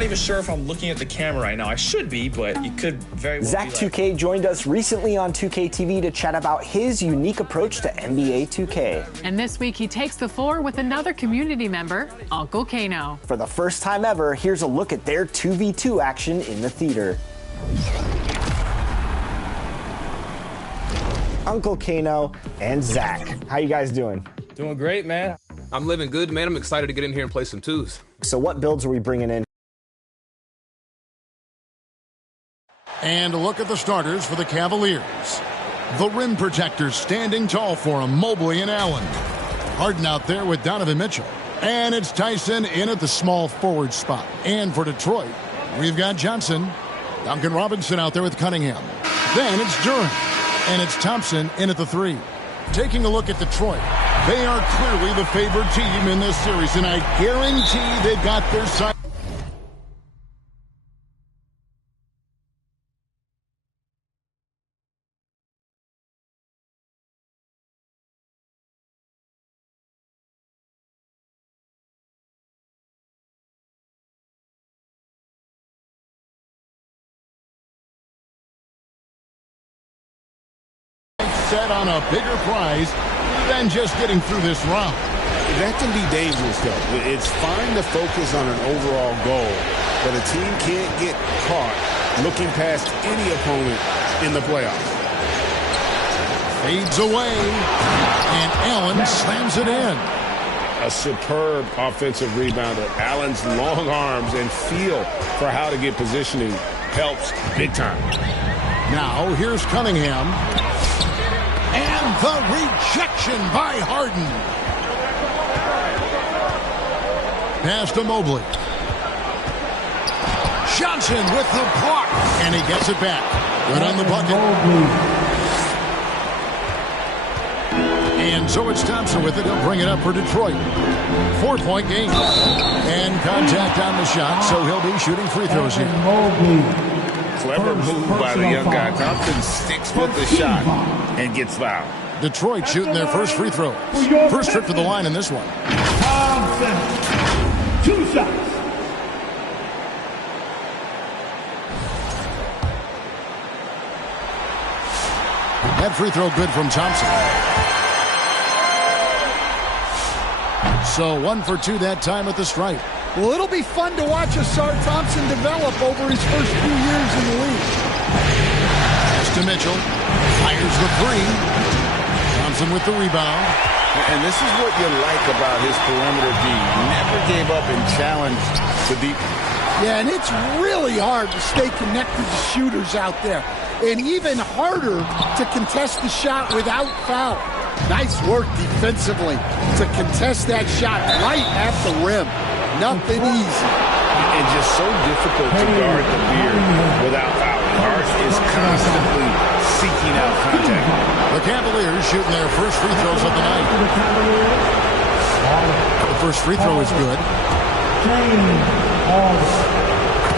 not even sure if I'm looking at the camera right now. I should be, but you could very well Zach be 2K joined us recently on 2K TV to chat about his unique approach to NBA 2K. And this week he takes the floor with another community member, Uncle Kano. For the first time ever, here's a look at their 2v2 action in the theater. Uncle Kano and Zach. How you guys doing? Doing great, man. I'm living good, man. I'm excited to get in here and play some twos. So what builds are we bringing in? And a look at the starters for the Cavaliers. The rim protectors standing tall for them, Mobley and Allen. Harden out there with Donovan Mitchell. And it's Tyson in at the small forward spot. And for Detroit, we've got Johnson. Duncan Robinson out there with Cunningham. Then it's Durant. And it's Thompson in at the 3. Taking a look at Detroit, they are clearly the favored team in this series, and I guarantee they've got their side. Set on a bigger prize than just getting through this round. That can be dangerous, though. It's fine to focus on an overall goal, but a team can't get caught looking past any opponent in the playoffs. Fades away, and Allen slams it in. A superb offensive rebounder. Allen's long arms and feel for how to get positioning helps big time. Now here's Cunningham. And the rejection by Harden. Pass to Mobley. Johnson with the block. And he gets it back. Good on the bucket. And so it's Thompson with it. He'll bring it up for Detroit. 4-point game. And contact on the shot, so he'll be shooting free throws here. Clever move by the young guy. Thompson sticks with the shot and gets fouled. Detroit shooting their first free throw. First trip to the line in this one. Thompson, 2 shots. That free throw good from Thompson. So 1 for 2 that time at the stripe. Well, it'll be fun to watch Asar Thompson develop over his first few years in the league. Pass to Mitchell. Fires the 3. Thompson with the rebound. And this is what you like about his perimeter D. Never gave up and challenged the deep. Yeah, and it's really hard to stay connected to shooters out there. And even harder to contest the shot without foul. Nice work defensively to contest that shot right at the rim. Nothing easy. And just so difficult to guard the beard without fouling. Hart is constantly seeking out contact. The Cavaliers shooting their first free throws of the night. The first free throw is good.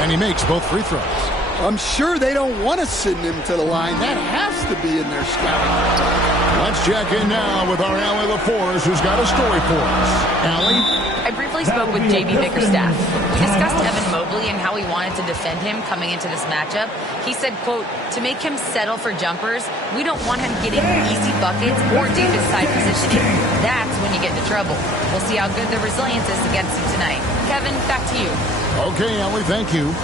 And he makes both free throws. I'm sure they don't want to send him to the line. That has to be in their scouting. Let's check in now with our Allie LaForce, who's got a story for us. Allie? I briefly spoke with J.B. Bickerstaff. He discussed Evan Mobley and how he wanted to defend him coming into this matchup. He said, quote, to make him settle for jumpers, we don't want him getting easy buckets or deep inside positioning. That's when you get into trouble. We'll see how good the resilience is against him tonight. Kevin, back to you. Okay, Allie, thank you.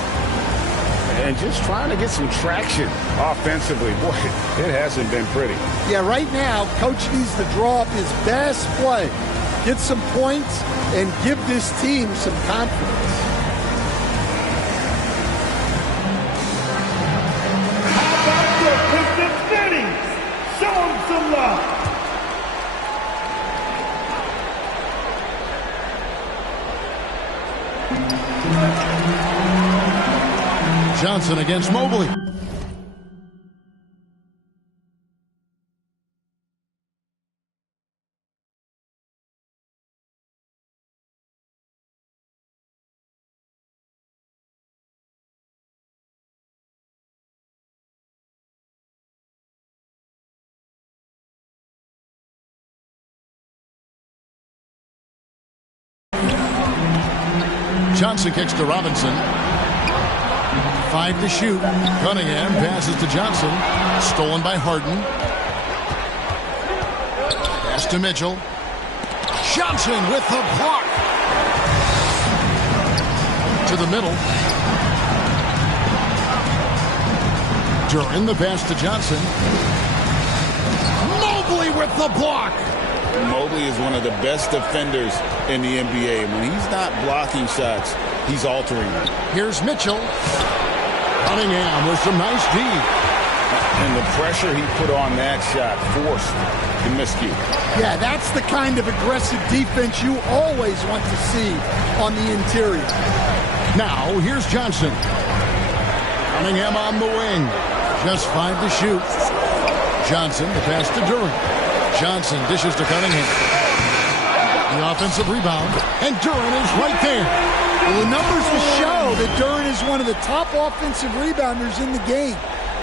And just trying to get some traction offensively. Boy, it hasn't been pretty. Yeah, right now, Coach needs to draw up his best play, get some points, and give this team some confidence. How about the Pistons Finnings? Show them some love. Johnson against Mobley. Johnson kicks to Robinson. 5 to shoot. Cunningham passes to Johnson. Stolen by Harden. Pass to Mitchell. Johnson with the block. To the middle. Duran the pass to Johnson. Mobley with the block. Mobley is one of the best defenders in the NBA. When he's not blocking shots, he's altering them. Here's Mitchell. Cunningham with some nice D. And the pressure he put on that shot forced the miscue. Yeah, that's the kind of aggressive defense you always want to see on the interior. Now, here's Johnson. Cunningham on the wing. Just 5 to shoot. Johnson, the pass to Duran. Johnson dishes to Cunningham. The offensive rebound. And Duran is right there. Well, the numbers will show that Duran is one of the top offensive rebounders in the game.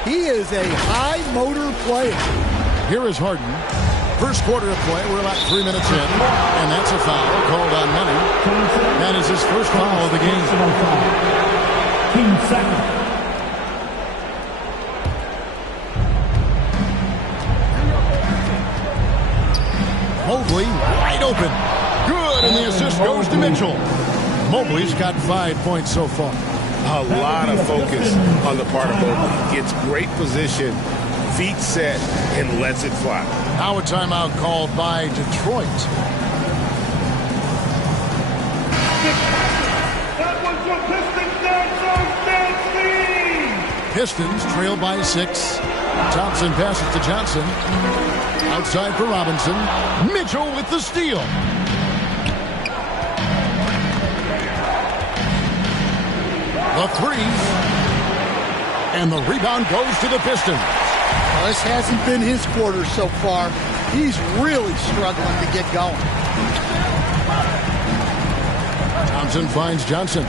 He is a high-motor player. Here is Harden. First quarter of play. We're about 3 minutes in. And that's a foul called on Money. That is his first foul of the game. Team second. Mobley wide open. Good, and the assist goes to Mitchell. Mobley's got 5 points so far. A lot of focus on the part of Mobley. Gets great position, feet set, and lets it fly. Now a timeout called by Detroit. That was your Pistons dance, Pistons trail by 6. Thompson passes to Johnson. Outside for Robinson. Mitchell with the steal. The 3. And the rebound goes to the Pistons. Well, this hasn't been his quarter so far. He's really struggling to get going. Thompson finds Johnson.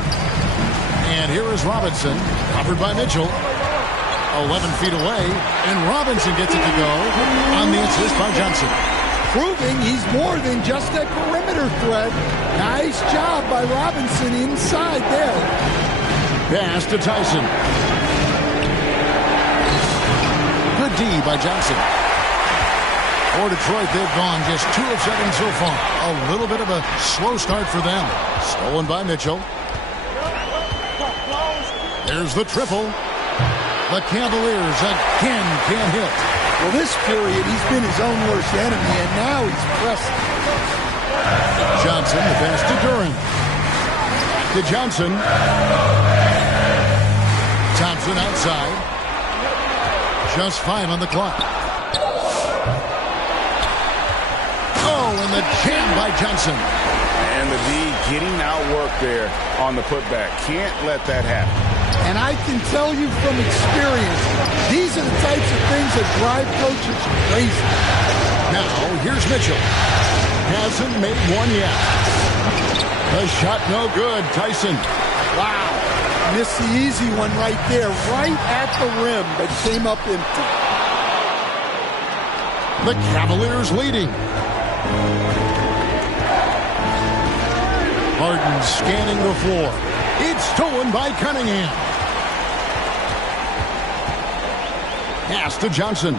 And here is Robinson, covered by Mitchell. 11 feet away, and Robinson gets it to go on the assist by Johnson. Proving he's more than just a perimeter threat. Nice job by Robinson inside there. Pass to Tyson. Good D by Johnson. For Detroit, they've gone just 2 of 7 so far. A little bit of a slow start for them. Stolen by Mitchell. There's the triple. The Cavaliers again can't hit. Well, this period, he's been his own worst enemy, and now he's pressing. Johnson, the pass to Duran. To Johnson. Thompson outside. Just 5 on the clock. Oh, and the jam by Johnson. And the D getting outworked there on the putback. Can't let that happen. And I can tell you from experience, these are the types of things that drive coaches crazy. Now, here's Mitchell. Hasn't made one yet. The shot no good. Tyson. Wow. Missed the easy one right there, right at the rim, but came up empty. The Cavaliers leading. Harden scanning the floor. It's stolen by Cunningham. Pass to Johnson.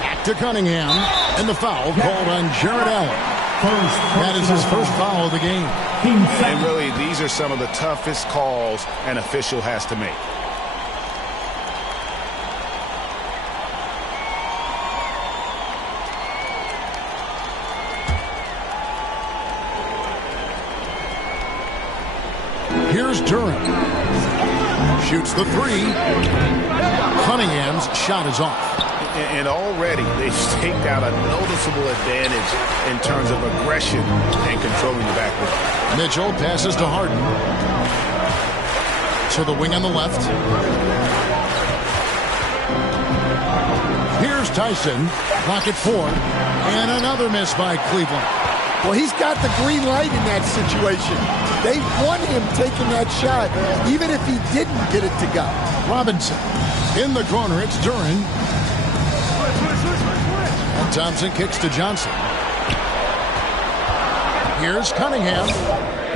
Back to Cunningham. And the foul called on Jared Allen. That is his first foul of the game. And really, these are some of the toughest calls an official has to make. Here's Duran. Shoots the 3. Cunningham's shot is off. And already they've staked out a noticeable advantage in terms of aggression and controlling the backcourt. Mitchell passes to Harden. To the wing on the left. Here's Tyson. Clock at 4. And another miss by Cleveland. Well, he's got the green light in that situation. They want him taking that shot, even if he didn't get it to go. Robinson. In the corner, it's Duran. And Thompson kicks to Johnson. Here's Cunningham.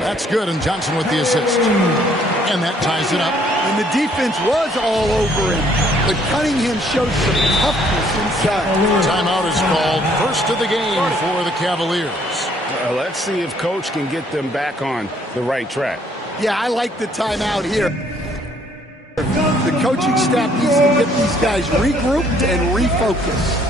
That's good, and Johnson with the assist. And that ties it up. And the defense was all over him, but Cunningham showed some toughness inside. Timeout is called. First of the game for the Cavaliers. Let's see if Coach can get them back on the right track. Yeah, I like the timeout here. The coaching staff needs to get these guys regrouped and refocused.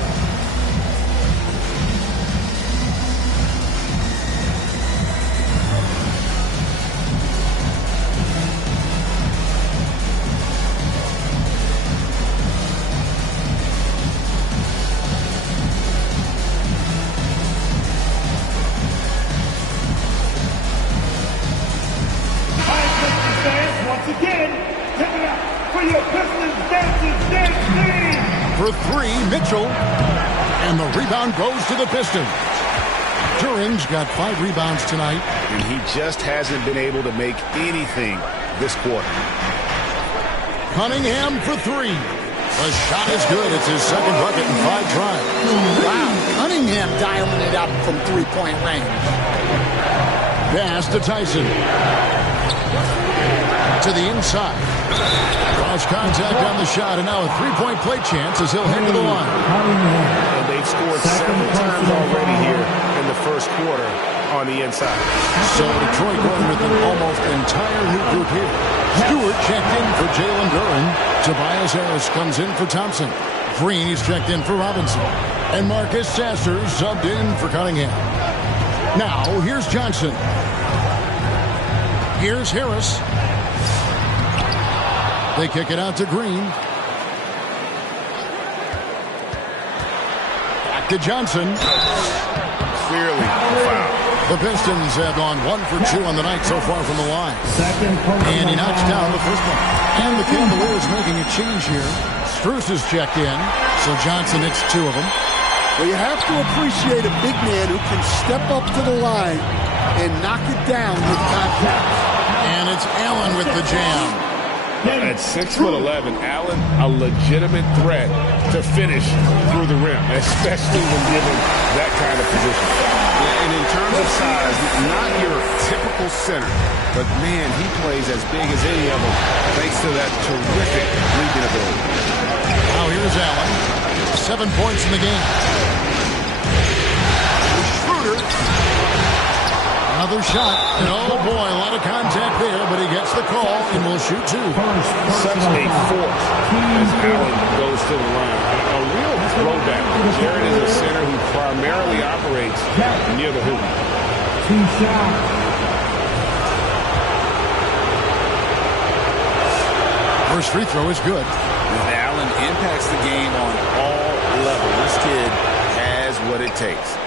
For three, Mitchell. And the rebound goes to the Pistons. Duran's got 5 rebounds tonight. And he just hasn't been able to make anything this quarter. Cunningham for 3. The shot is good. It's his second bucket in 5 tries. Wow, Cunningham dialing it up from three-point range. Pass to Tyson. To the inside. Cross contact on the shot, and now a three-point play chance as he'll head to the line. And they've scored several times already here in the first quarter on the inside. So Detroit going with an almost entire new group here. Stewart checked in for Jalen Duren. Tobias Harris comes in for Thompson. Green is checked in for Robinson. And Marcus Sasser subbed in for Cunningham. Now, here's Johnson. Here's Harris. They kick it out to Green. Back to Johnson. Clearly foul. The Pistons have gone 1 for 2 on the night so far from the line. And he knocks down the first one. And the Cavaliers making a change here. Strus is checked in, so Johnson hits 2 of them. Well, you have to appreciate a big man who can step up to the line and knock it down with contact. And it's Allen with the jam. At 6'11", Allen, a legitimate threat to finish through the rim, especially when given that kind of position. And in terms of size, not your typical center, but man, he plays as big as any of them thanks to that terrific leaping ability. Now here's Allen. 7 points in the game. Schroeder. Another shot. And oh boy, a lot of contact there, but he gets the call and will shoot 2. Such a force as Allen goes to the line. A real throwback. Jared is a center who primarily operates near the hoop. First free throw is good. And Allen impacts the game on all levels. This kid has what it takes.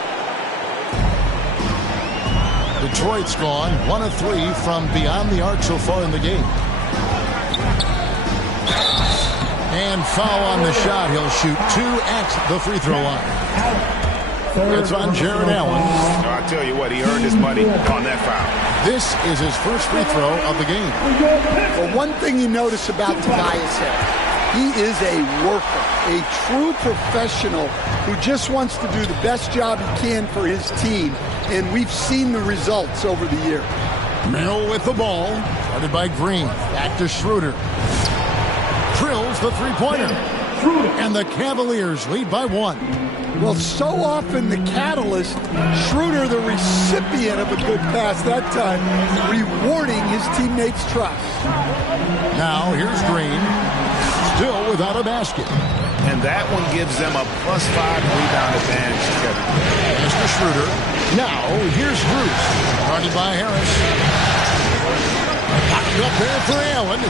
Detroit's gone 1 of 3 from beyond the arc so far in the game. And foul on the shot. He'll shoot 2 at the free throw line. It's on Jared Allen. I'll tell you what, he earned his money on that foul. This is his first free throw of the game. Well, one thing you notice about Tobias Harris, he is a worker, a true professional who just wants to do the best job he can for his team, and we've seen the results over the year. Mill with the ball, guarded by Green. Back to Schroeder. Drills the three-pointer. And the Cavaliers lead by 1. Well, so often the catalyst, Schroeder, the recipient of a good pass that time, rewarding his teammates' trust. Now here's Green, still without a basket. And that one gives them a +5 rebound advantage, Kevin. Pass to Schroeder. Now here's Bruce, guarded by Harris. Popped up there for Allen.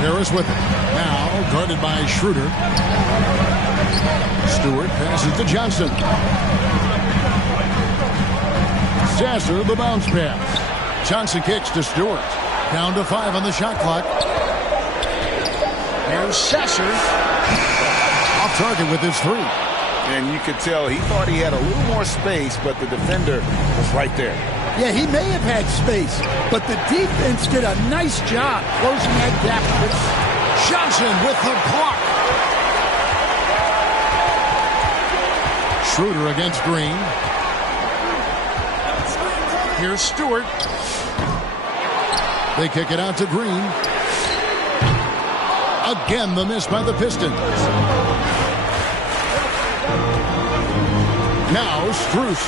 Harris with it. Now guarded by Schroeder. Stewart passes to Johnson. Sasser the bounce pass. Johnson kicks to Stewart. Down to 5 on the shot clock. Here's Sasser. Off target with his 3. And you could tell he thought he had a little more space, but the defender was right there. Yeah, he may have had space, but the defense did a nice job closing that gap. Johnson with the block. Schroeder against Green. Here's Stewart. They kick it out to Green. Again, the miss by the Pistons. Now, Strus.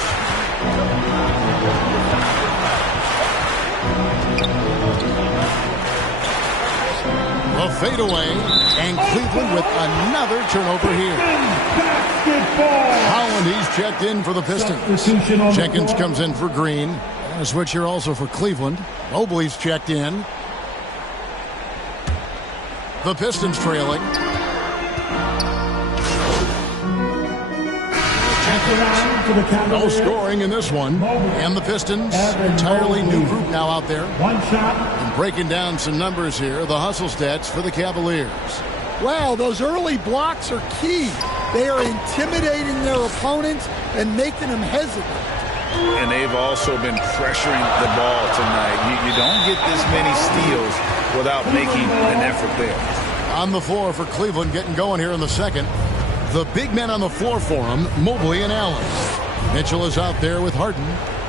The fadeaway, and Cleveland with another turnover here. Holland, he's checked in for the Pistons. Jenkins comes in for Green. And a switch here also for Cleveland. Mobley's checked in. The Pistons trailing. No scoring in this one. And the Pistons, entirely new group now out there. And breaking down some numbers here, the hustle stats for the Cavaliers. Wow, those early blocks are key. They are intimidating their opponents and making them hesitate. And they've also been pressuring the ball tonight. You don't get this many steals without making an effort there. On the floor for Cleveland, getting going here in the second. The big men on the floor for him, Mobley and Allen. Mitchell is out there with Harden.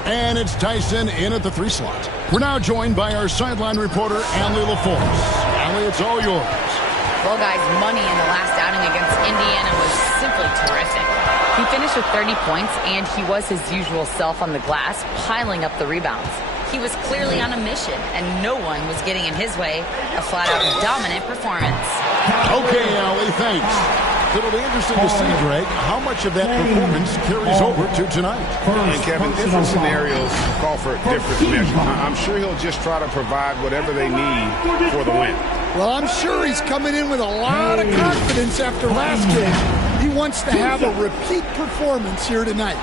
And it's Tyson in at the 3 slot. We're now joined by our sideline reporter, Allie LaForce. Allie, it's all yours. Well, guys, money in the last outing against Indiana was simply terrific. He finished with 30 points, and he was his usual self on the glass, piling up the rebounds. He was clearly on a mission, and no one was getting in his way. A flat-out dominant performance. Okay, Allie, thanks. It'll be interesting to see, Greg, how much of that performance carries over to tonight. And, Kevin, different scenarios call for different measures. I'm sure he'll just try to provide whatever they need for the win. Well, I'm sure he's coming in with a lot of confidence after last game. He wants to have a repeat performance here tonight.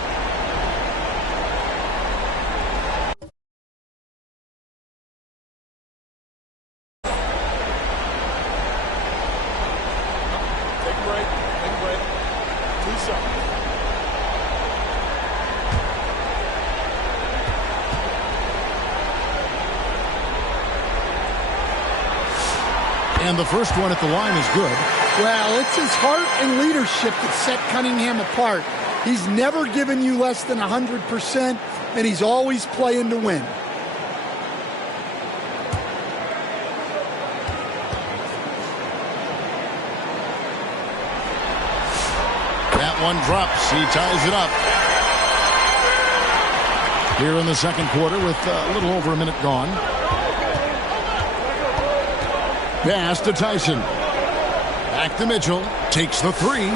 And the first one at the line is good. Well, it's his heart and leadership that set Cunningham apart. He's never given you less than 100%, and he's always playing to win. That one drops. He ties it up. Here in the second quarter with a little over a minute gone. Pass to Tyson. Back to Mitchell. Takes the 3.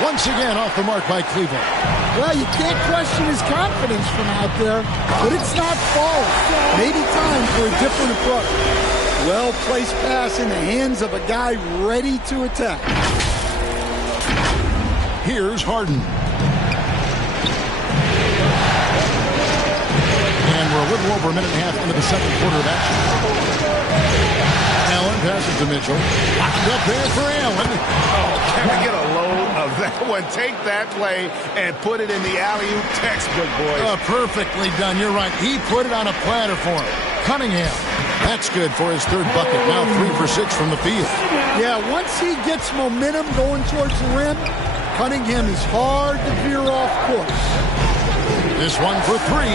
Once again off the mark by Cleveland. Well, you can't question his confidence from out there, but it's not false. Maybe time for a different approach. Well-placed pass in the hands of a guy ready to attack. Here's Harden. And we're a little over a minute and a half into the second quarter of action. Allen passes to Mitchell. Locked up there for Allen. Oh, can we get a load of that one? Take that play and put it in the alley-oop textbook, boys. Perfectly done. You're right. He put it on a platter for him. Cunningham. That's good for his third bucket. Now 3 for 6 from the field. Yeah, once he gets momentum going towards the rim, Cunningham is hard to veer off course. This one for 3.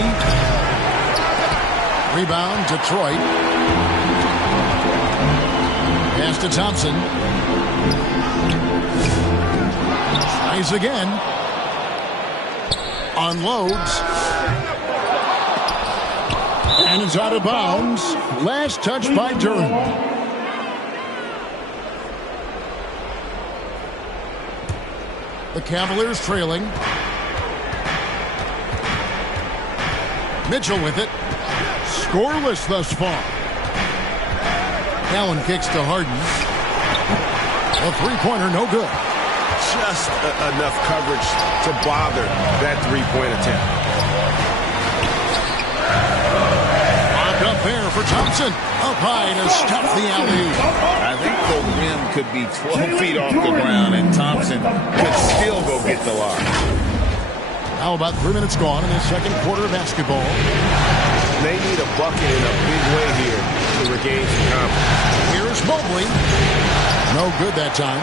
Rebound, Detroit. Pass to Thompson. Tries again. Unloads. And it's out of bounds. Last touch by Durham. The Cavaliers trailing. Mitchell with it. Scoreless thus far. Allen kicks to Harden. A three-pointer, no good. Just enough coverage to bother that three-point attempt. Locked up there for Thompson. Up high to stuff the alley-oop. I think the rim could be 12 feet off the ground, and Thompson could still go get the lock. Now about 3 minutes gone in the second quarter of basketball. They need a bucket in a big way here to regain some confidence. Here's Mobley. No good that time.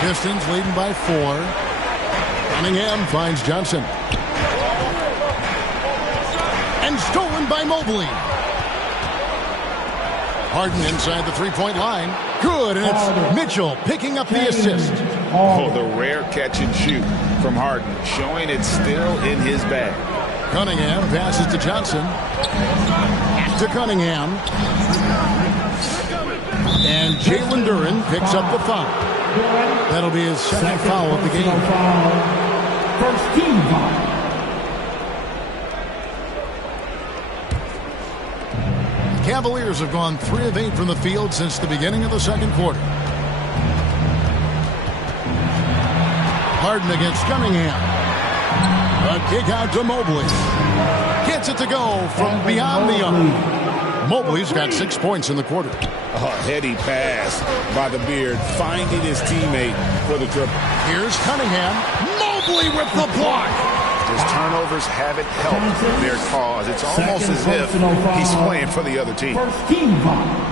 Pistons leading by 4. Cunningham finds Johnson. And stolen by Mobley. Harden inside the three-point line. Good, and it's Mitchell picking up the assist. Oh, the rare catch and shoot from Harden, showing it's still in his bag. Cunningham passes to Johnson. To Cunningham. And Jalen Duren picks up the foul. That'll be his second foul of the game. First team foul. Cavaliers have gone 3 of 8 from the field since the beginning of the second quarter. Harden against Cunningham. A kick out to Mobley. Gets it to go from beyond the arc. Mobley's got 6 points in the quarter. A heady pass by the Beard, finding his teammate for the triple. Here's Cunningham. Mobley with the block. His turnovers haven't helped their cause. It's almost as if he's playing for the other team. First team foul.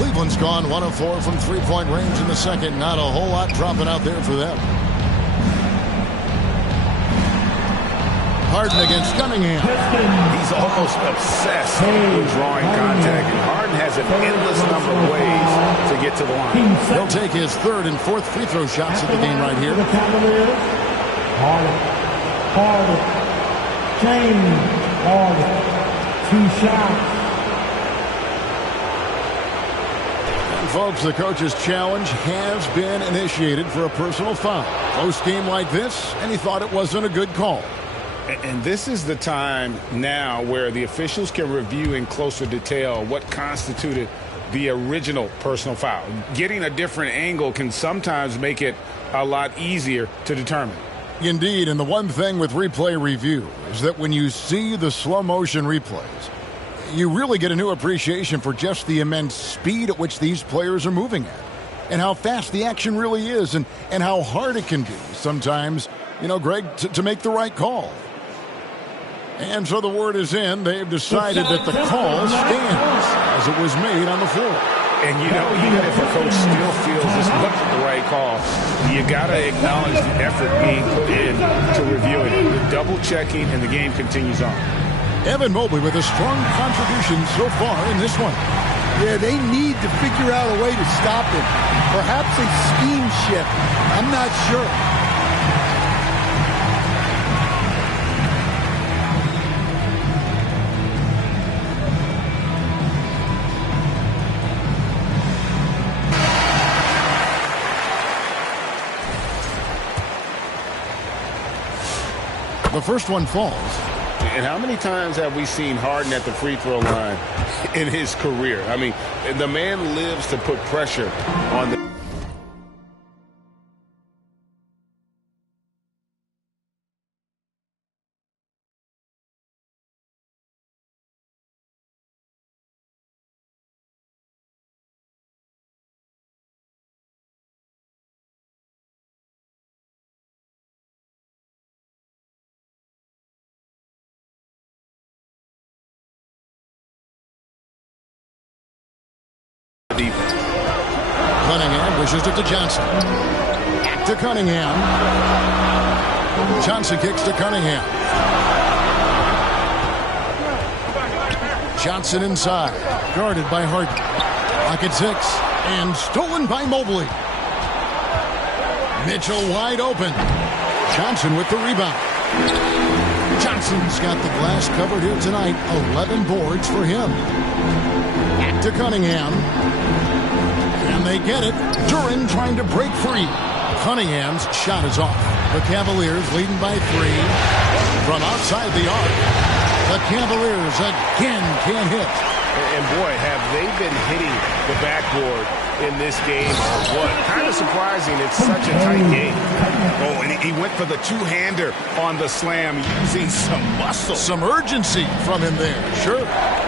Cleveland's gone 1 of 4 from three-point range in the second. Not a whole lot dropping out there for them. Harden against Cunningham. He's almost obsessed with drawing contact, and Harden has an endless number of ways to get to the line. He'll take his 3rd and 4th free throw shots of the game right here. Harden. James Harden. 2 shots. Folks, the coach's challenge has been initiated for a personal foul. Close game like this, and he thought it wasn't a good call. And this is the time now where the officials can review in closer detail what constituted the original personal foul. Getting a different angle can sometimes make it a lot easier to determine. Indeed, and the one thing with replay review is that when you see the slow motion replays, you really get a new appreciation for just the immense speed at which these players are moving at, and how fast the action really is, and how hard it can be sometimes, Greg, to make the right call. And so the word is in. They've decided that the call stands as it was made on the floor. And, even if a coach still feels this wasn't the right call, you got to acknowledge the effort being put in to reviewing it. The double-checking, and the game continues on. Evan Mobley with a strong contribution so far in this one. Yeah, they need to figure out a way to stop him. Perhaps a scheme shift. I'm not sure. The first one falls. And how many times have we seen Harden at the free throw line in his career? I mean, the man lives to put pressure on the... Cunningham pushes it to Johnson. To Cunningham. Johnson kicks to Cunningham. Johnson inside. Guarded by Harden. Pocket 6. And stolen by Mobley. Mitchell wide open. Johnson with the rebound. Johnson's got the glass covered here tonight. 11 boards for him. To Cunningham. And they get it. Duran trying to break free. Cunningham's shot is off. The Cavaliers leading by 3 from outside the arc. The Cavaliers again can't hit. And boy, have they been hitting the backboard in this game or what? Kind of surprising. It's such a tight game. Oh, and he went for the two-hander on the slam using some muscle. Some urgency from him there. Sure.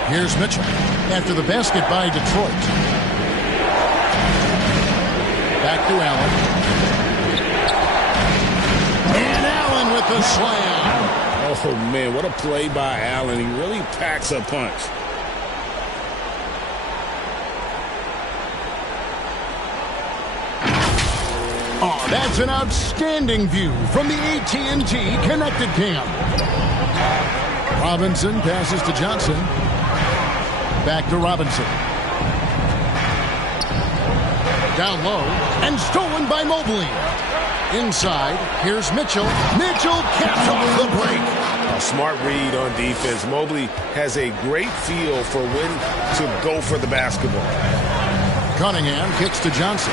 Here's Mitchell after the basket by Detroit. Back to Allen. And Allen with the slam. Oh, man, what a play by Allen. He really packs a punch. Oh, that's an outstanding view from the AT&T Connected Cam. Robinson passes to Johnson. Back to Robinson. Down low and stolen by Mobley. Inside, here's Mitchell. Mitchell caps off the break. A smart read on defense. Mobley has a great feel for when to go for the basketball. Cunningham kicks to Johnson.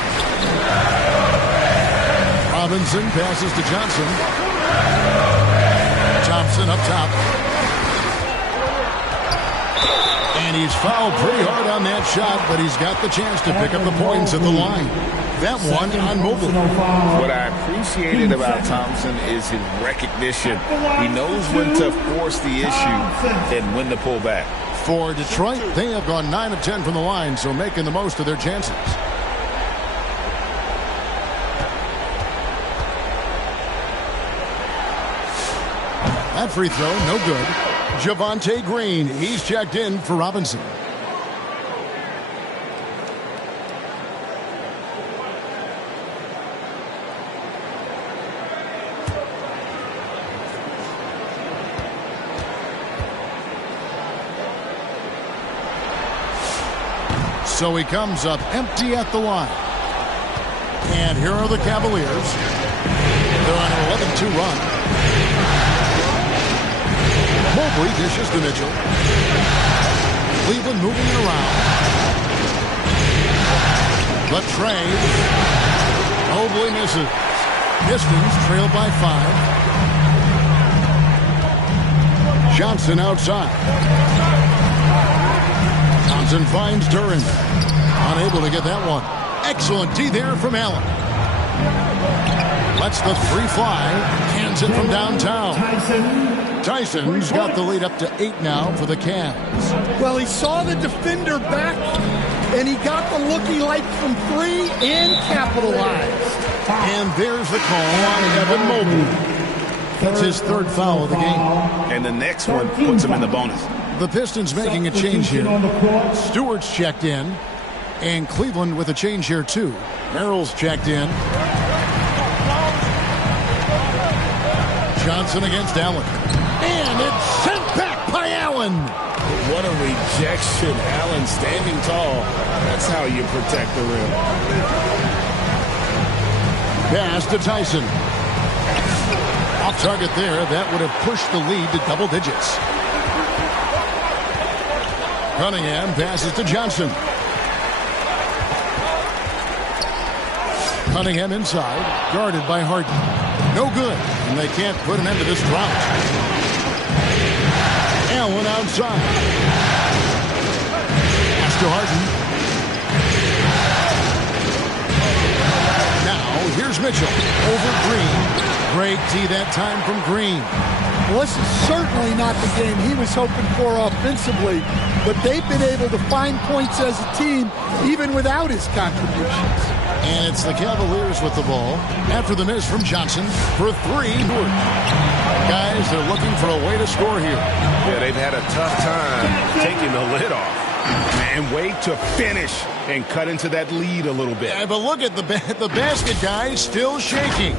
Robinson passes to Johnson. Thompson up top. And he's fouled pretty hard on that shot, but he's got the chance to pick up the points at the line. That one on Mobley. What I appreciated about Thompson is his recognition. He knows when to force the issue and when to pull back. For Detroit, they have gone 9 of 10 from the line, so making the most of their chances. That free throw, no good. Javonte Green, he's checked in for Robinson. So he comes up empty at the line. And here are the Cavaliers. They're on an 11-2 run. Mobley dishes to Mitchell. Cleveland moving it around. The trade. Mobley misses. Pistons trail by 5. Johnson outside. Johnson finds Duran. Unable to get that one. Excellent D there from Allen. Lets the three fly. Cans it from downtown. Tyson's got the lead up to 8 now for the Cavs. Well, he saw the defender back, and he got the look he liked from 3 and capitalized. And there's the call on Evan Mobley. That's his 3rd foul of the game. And the next one puts him in the bonus. The Pistons making a change here. Stewart's checked in. And Cleveland with a change here, too. Merrill's checked in. Johnson against Allen. And it's sent back by Allen. What a rejection. Allen standing tall. That's how you protect the rim. Pass to Tyson. Off target there. That would have pushed the lead to double digits. Cunningham passes to Johnson. Cunningham inside, guarded by Harden. No good, and they can't put an end to this drought. Allen outside. Pass to Harden. Now, here's Mitchell over Green. Great D that time from Green. Well, this is certainly not the game he was hoping for offensively, but they've been able to find points as a team even without his contributions. And it's the Cavaliers with the ball after the miss from Johnson for 3. Guys, they're looking for a way to score here. Yeah, they've had a tough time taking the lid off. And wait to finish and cut into that lead a little bit. Yeah, but look at the basket, guys, still shaking.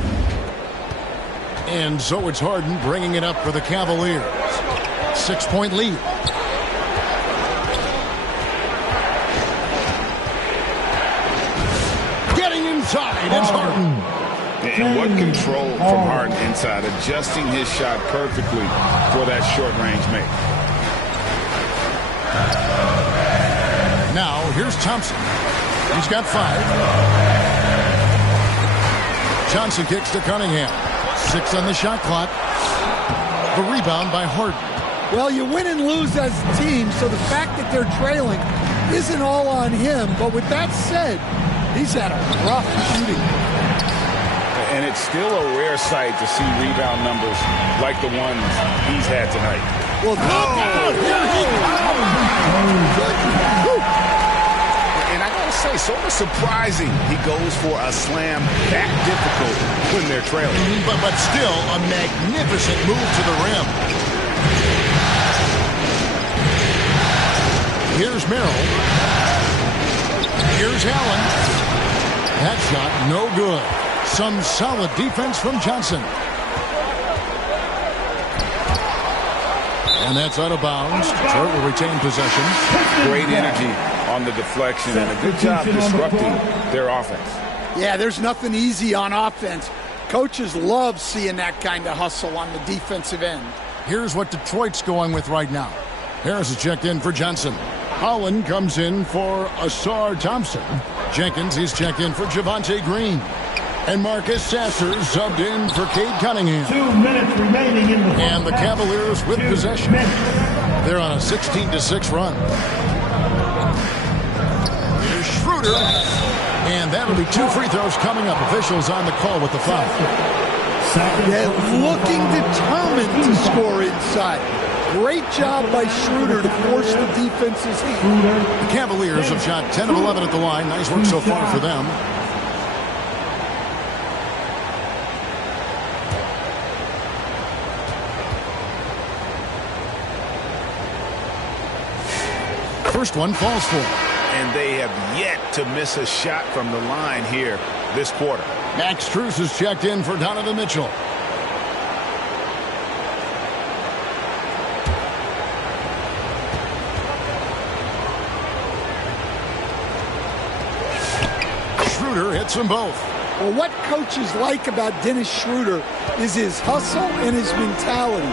And so it's Harden bringing it up for the Cavaliers. 6-point lead. Getting inside, it's Harden. And what control from Harden inside, adjusting his shot perfectly for that short-range make. Now, here's Thompson. He's got 5. Johnson kicks to Cunningham. 6 on the shot clock. The rebound by Harden. Well, you win and lose as a team, so the fact that they're trailing isn't all on him. But with that said, he's had a rough shooting. And it's still a rare sight to see rebound numbers like the ones he's had tonight. Well, here he comes. And I gotta say, sort of surprising he goes for a slam that difficult when they're trailing. But still a magnificent move to the rim. Here's Merrill. Here's Allen. That shot no good. Some solid defense from Johnson. And that's out of bounds. Detroit will retain possession. Great energy on the deflection and a good job disrupting their offense. Yeah, there's nothing easy on offense. Coaches love seeing that kind of hustle on the defensive end. Here's what Detroit's going with right now. Harris is checked in for Johnson. Holland comes in for Asar Thompson. Jenkins, he's checked in for Javonte Green. And Marcus Sasser subbed in for Cade Cunningham. 2 minutes remaining in the And the Cavaliers with possession. They're on a 16-6 run. Here's Schroeder. And that'll be 2 free throws coming up. Officials on the call with the foul. They're looking determined to score inside. Great job by Schroeder to force the defense's hand. The Cavaliers have shot 10 of 11 at the line. Nice work so far for them. First one falls for them. And they have yet to miss a shot from the line here this quarter. Max Strus is checked in for Donovan Mitchell. Schroeder hits them both. Well, what coaches like about Dennis Schroeder is his hustle and his mentality.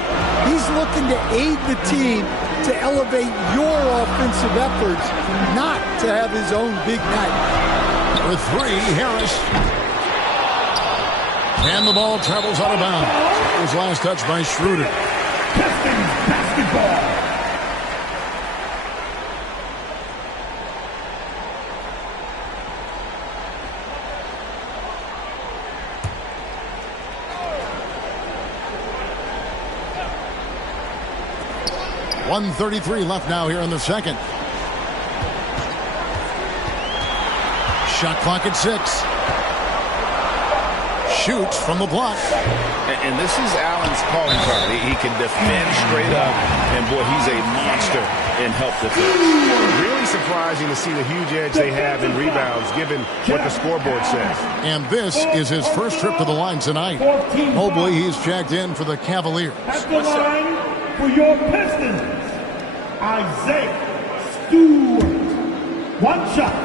He's looking to aid the team to elevate your offensive efforts, not to have his own big night. With 3, Harris. And the ball travels out of bounds. It was last touched by Schroeder. Pistons basketball. .133 left now here in the second. Shot clock at 6. Shoots from the block. And this is Allen's calling card. He can defend straight up, and boy, he's a monster in help defense. Really surprising to see the huge edge they have in rebounds, given what the scoreboard says. And this is his first trip to the line tonight. Mobley, he's checked in for the Cavaliers. At the line for your Pistons, Isaiah Stewart. 1 shot.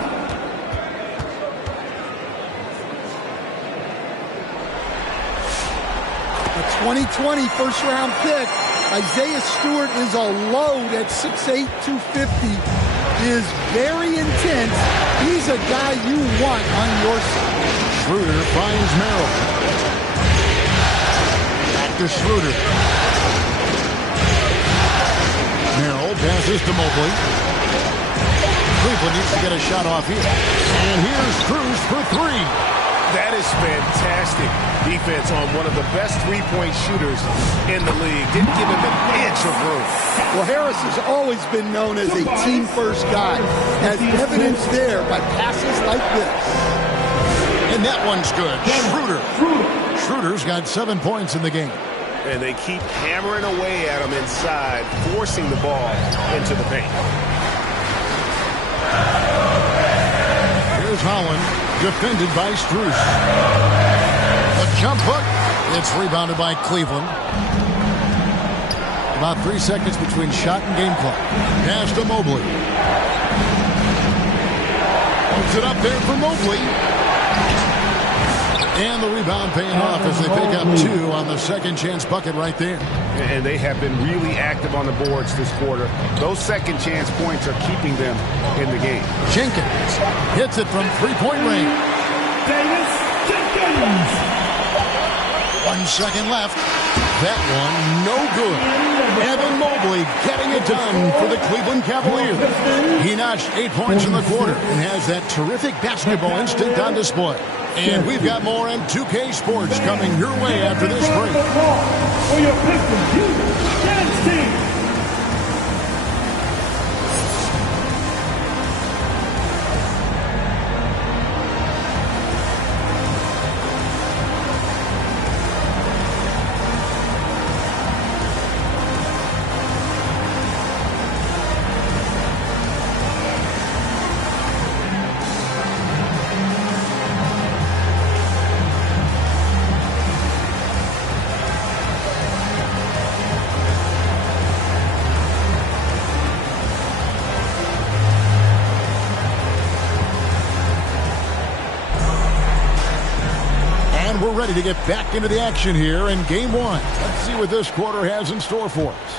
A 2020 first-round pick. Isaiah Stewart is a load at 6'8", 250. Is very intense. He's a guy you want on your side. Schroeder finds Merrill. Back to Schroeder. Merrill passes to Mobley. Cleveland needs to get a shot off here. And here's Cruz for 3. That is fantastic defense on one of the best three-point shooters in the league. Didn't give him an inch of room. Well, Harris has always been known as a team-first guy, as evidenced there by passes like this. And that one's good. Schroeder's got 7 points in the game. And they keep hammering away at him inside, forcing the ball into the paint. Here's Holland, defended by Strus. A jump hook. It's rebounded by Cleveland. About 3 seconds between shot and game clock. Pass to Mobley. Puts it up there for Mobley. And the rebound paying off as they pick up 2 on the second chance bucket right there. And they have been really active on the boards this quarter. Those second chance points are keeping them in the game. Jenkins hits it from three-point range. Davis Jenkins. 1 second left. That one no good. Evan Mobley getting it done for the Cleveland Cavaliers. He notched 8 points in the quarter and has that terrific basketball instinct on display. And we've got more on 2K Sports coming your way after this break. For your Pistons Youth Dance Team. We're ready to get back into the action here in Game 1. Let's see what this quarter has in store for us.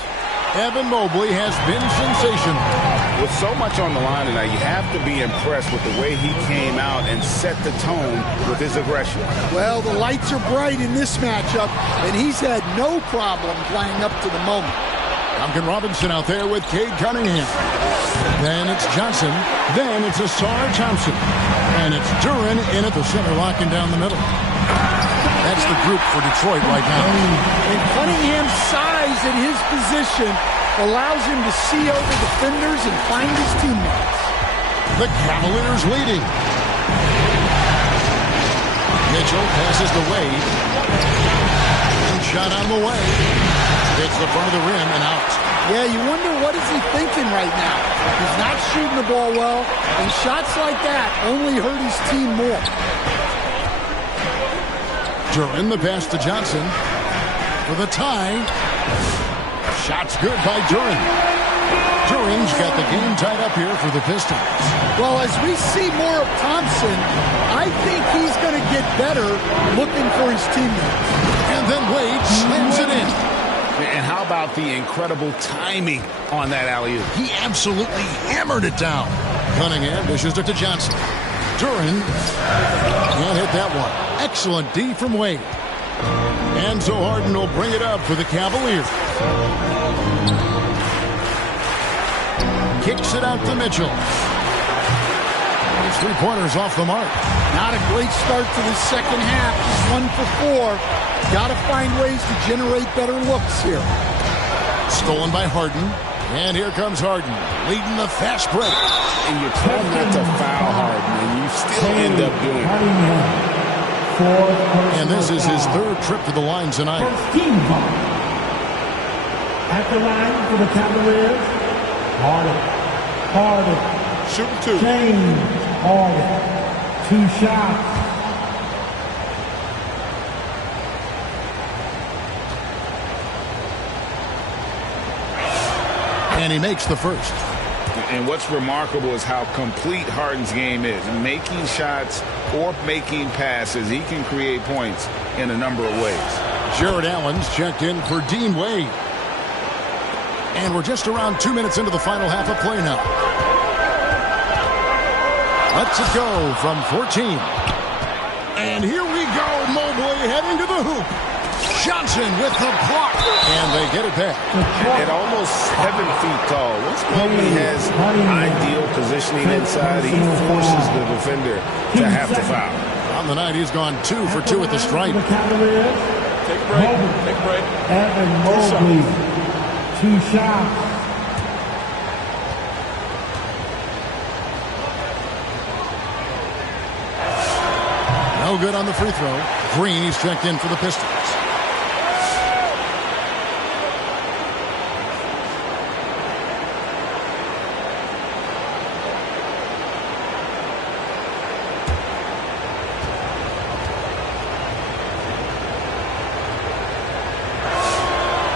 Evan Mobley has been sensational. With so much on the line tonight, you have to be impressed with the way he came out and set the tone with his aggression. Well, the lights are bright in this matchup, and he's had no problem playing up to the moment. Duncan Robinson out there with Cade Cunningham. Then it's Johnson. Then it's Asar Thompson. And it's Duran in at the center, locking down the middle. That's the group for Detroit right now. And Cunningham's size and his position allows him to see over defenders and find his teammates. The Cavaliers leading. Mitchell passes to Wade. And shot on the way. Hits the front of the rim and out. Yeah, you wonder what is he thinking right now. He's not shooting the ball well, and shots like that only hurt his team more. Duran, the pass to Johnson for the tie. Shot's good by Duran. Duran's got the game tied up here for the Pistons. Well, as we see more of Thompson, I think he's going to get better looking for his teammates. And then Wade slams it in. And how about the incredible timing on that alley-oop? He absolutely hammered it down. Cunningham dishes it to Johnson. Duran can't hit that one. Excellent D from Wade. And so Harden will bring it up for the Cavaliers. Kicks it out to Mitchell. His three-pointers off the mark. Not a great start to the second half. He's 1 for 4. Got to find ways to generate better looks here. Stolen by Harden. And here comes Harden, leading the fast break. And you're told not to foul Harden, and you still end up doing it. And this is his third trip to the line tonight. At the line for the Cavaliers, Harden. Shooting 2. James Harden. 2 shots. And he makes the first. And what's remarkable is how complete Harden's game is. Making shots or making passes, he can create points in a number of ways. Jared Allen's checked in for Dean Wade. And we're just around 2 minutes into the final half of play now. Lets it go from 14. And here we go, Mobley heading to the hoop. Johnson with the block. And they get it back. At almost 7 feet tall, once Mobley has ideal positioning inside, he forces the defender to have to foul. On the night, he's gone 2 for 2 at the stripe. Take a break. Take a break. Evan Mobley. 2 shots. No good on the free throw. Green, he's checked in for the Pistons.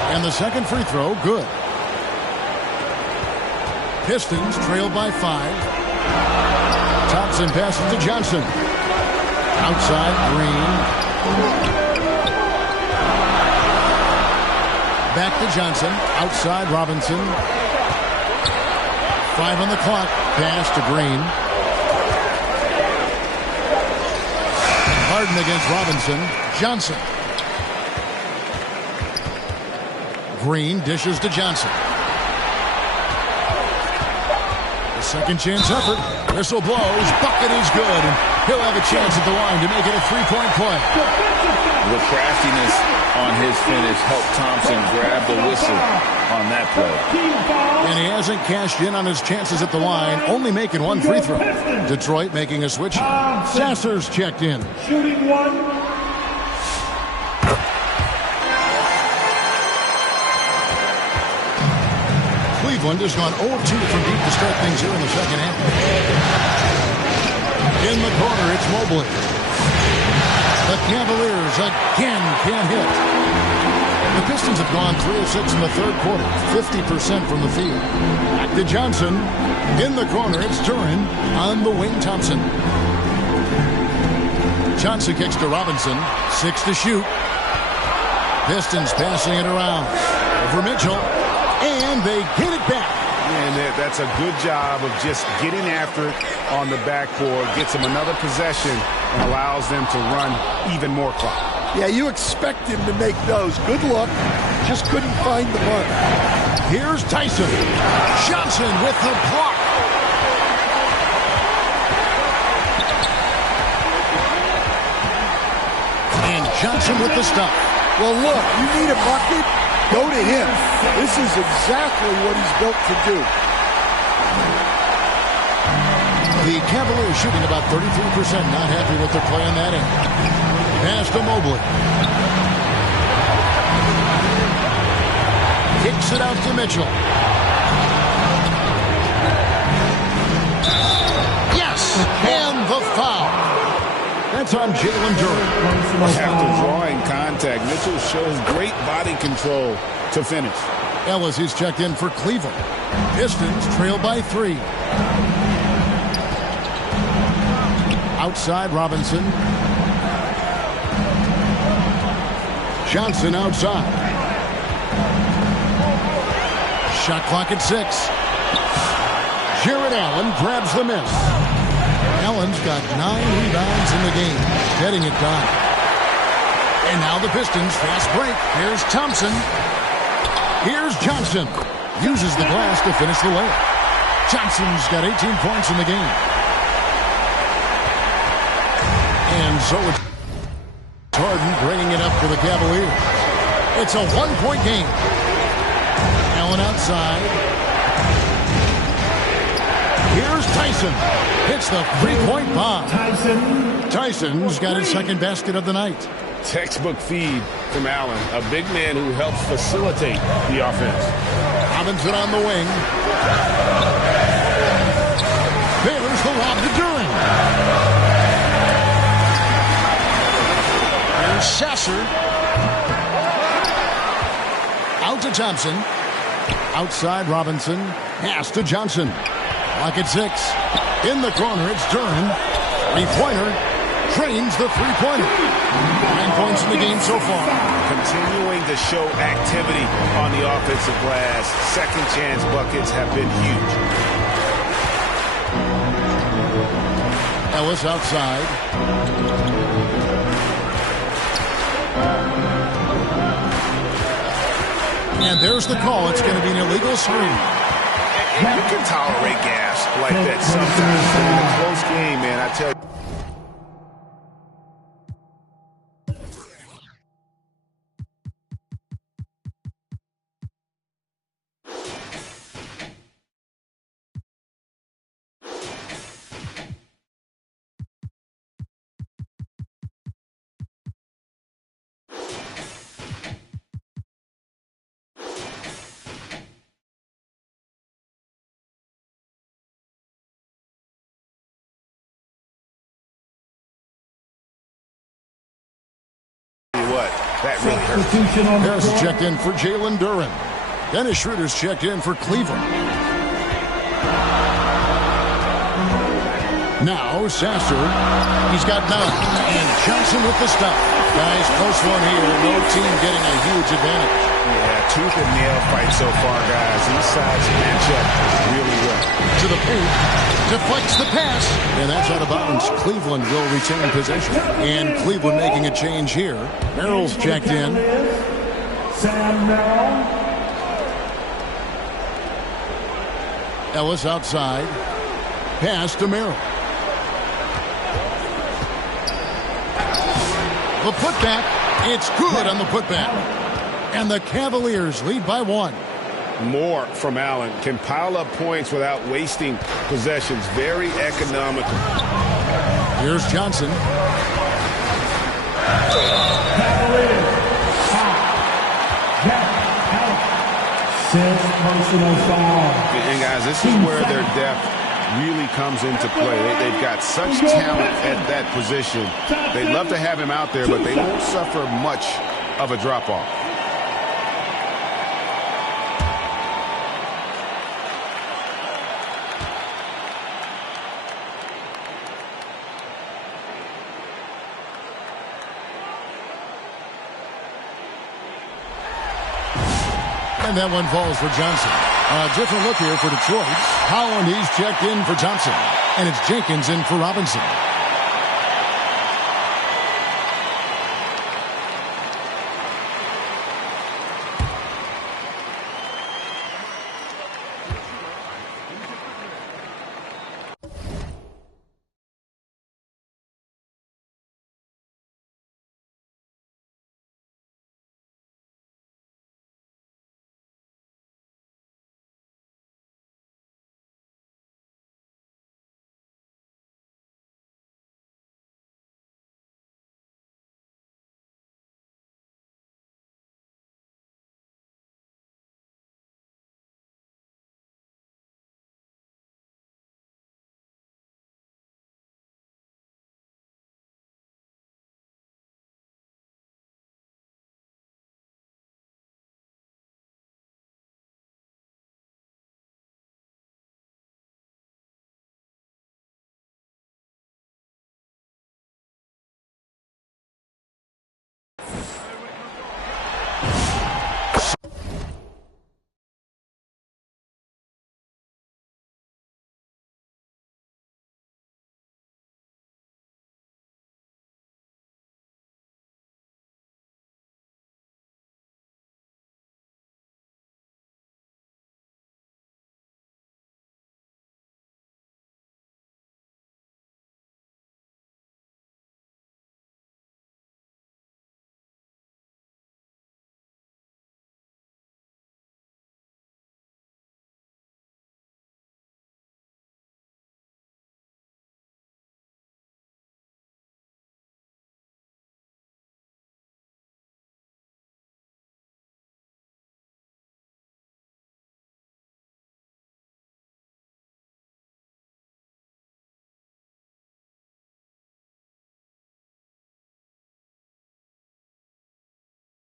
And the second free throw, good. Pistons trailed by 5. Thompson passes to Johnson. Outside, Green. Back to Johnson. Outside, Robinson. 5 on the clock. Pass to Green. Harden against Robinson. Johnson. Green dishes to Johnson. The second chance effort. Whistle blows. Bucket is good. And he'll have a chance at the line to make it a three-point play. The craftiness on his finish helped Thompson grab the whistle on that play. And he hasn't cashed in on his chances at the line, only making one free throw. Detroit making a switch. Sasser's checked in. Shooting one. Cleveland has gone 0-2 from deep to start things here in the second half. In the corner, it's Mobley. The Cavaliers again can't hit. The Pistons have gone 3 of 6 in the third quarter, 50% from the field. Back to Johnson. In the corner, it's Duran. On the wing, Thompson. Johnson kicks to Robinson. 6 to shoot. Pistons passing it around. Over Mitchell. And they get it back. And that's a good job of just getting after it on the backboard. Gets them another possession and allows them to run even more clock. Yeah, you expect him to make those. Good luck. Just couldn't find the mark. Here's Tyson. Johnson with the block. And Johnson with the stop. Well, look, you need a bucket, go to him. This is exactly what he's built to do. The Cavaliers shooting about 33%. Not happy with their play on that end. Pass to Mobley. Kicks it out to Mitchell. Yes! And the foul. That's on Jalen Duran. After drawing contact, Mitchell shows great body control to finish. Ellis is checked in for Cleveland. Pistons trail by 3. Outside, Robinson. Johnson outside. Shot clock at 6. Jared Allen grabs the miss. Allen's got 9 rebounds in the game, getting it done. And now the Pistons fast break. Here's Thompson. Here's Johnson. Uses the glass to finish the layup. Johnson's got 18 points in the game. And so it's Harden bringing it up for the Cavaliers. It's a 1-point game. Allen outside. Here's Tyson. Hits the 3-point bomb. Tyson's got his second basket of the night. Textbook feed from Allen, a big man who helps facilitate the offense. Robinson on the wing. There's the lob to Duran. There's Sasser. Out to Thompson. Outside Robinson. Pass to Johnson. Clock at 6. In the corner, it's Duran. 3-pointer. Trains the 3-pointer. 9 points in the game so far. Continuing to show activity on the offensive glass. Second chance buckets have been huge. Ellis outside. And there's the call. It's going to be an illegal screen. And you can tolerate gas like that sometimes. But in a close game, man, I tell you. That really hurt. Harris checked in for Jalen Duran. Dennis Schroeder's checked in for Cleveland. Now, Sasser, he's got 9. And Johnson with the stop. Guys, close one here. No team getting a huge advantage. Yeah, tooth and nail fight so far, guys. These sides match up really well. To the paint. Deflects the pass. And that's out of bounds. Cleveland will retain possession. And Cleveland making a change here. Merrill's checked in. Sam Merrill. Ellis outside. Pass to Merrill. The putback. It's good on the putback. And the Cavaliers lead by 1. More from Allen. Can pile up points without wasting possessions. Very economical. Here's Johnson. Cavaliers. Six personal foul. And guys, this is where their depth really comes into play. They've got such talent at that position. They'd love to have him out there, but they won't suffer much of a drop-off. And that one falls for Johnson. A different look here for Detroit. Holland, he's checked in for Johnson. And it's Jenkins in for Robinson.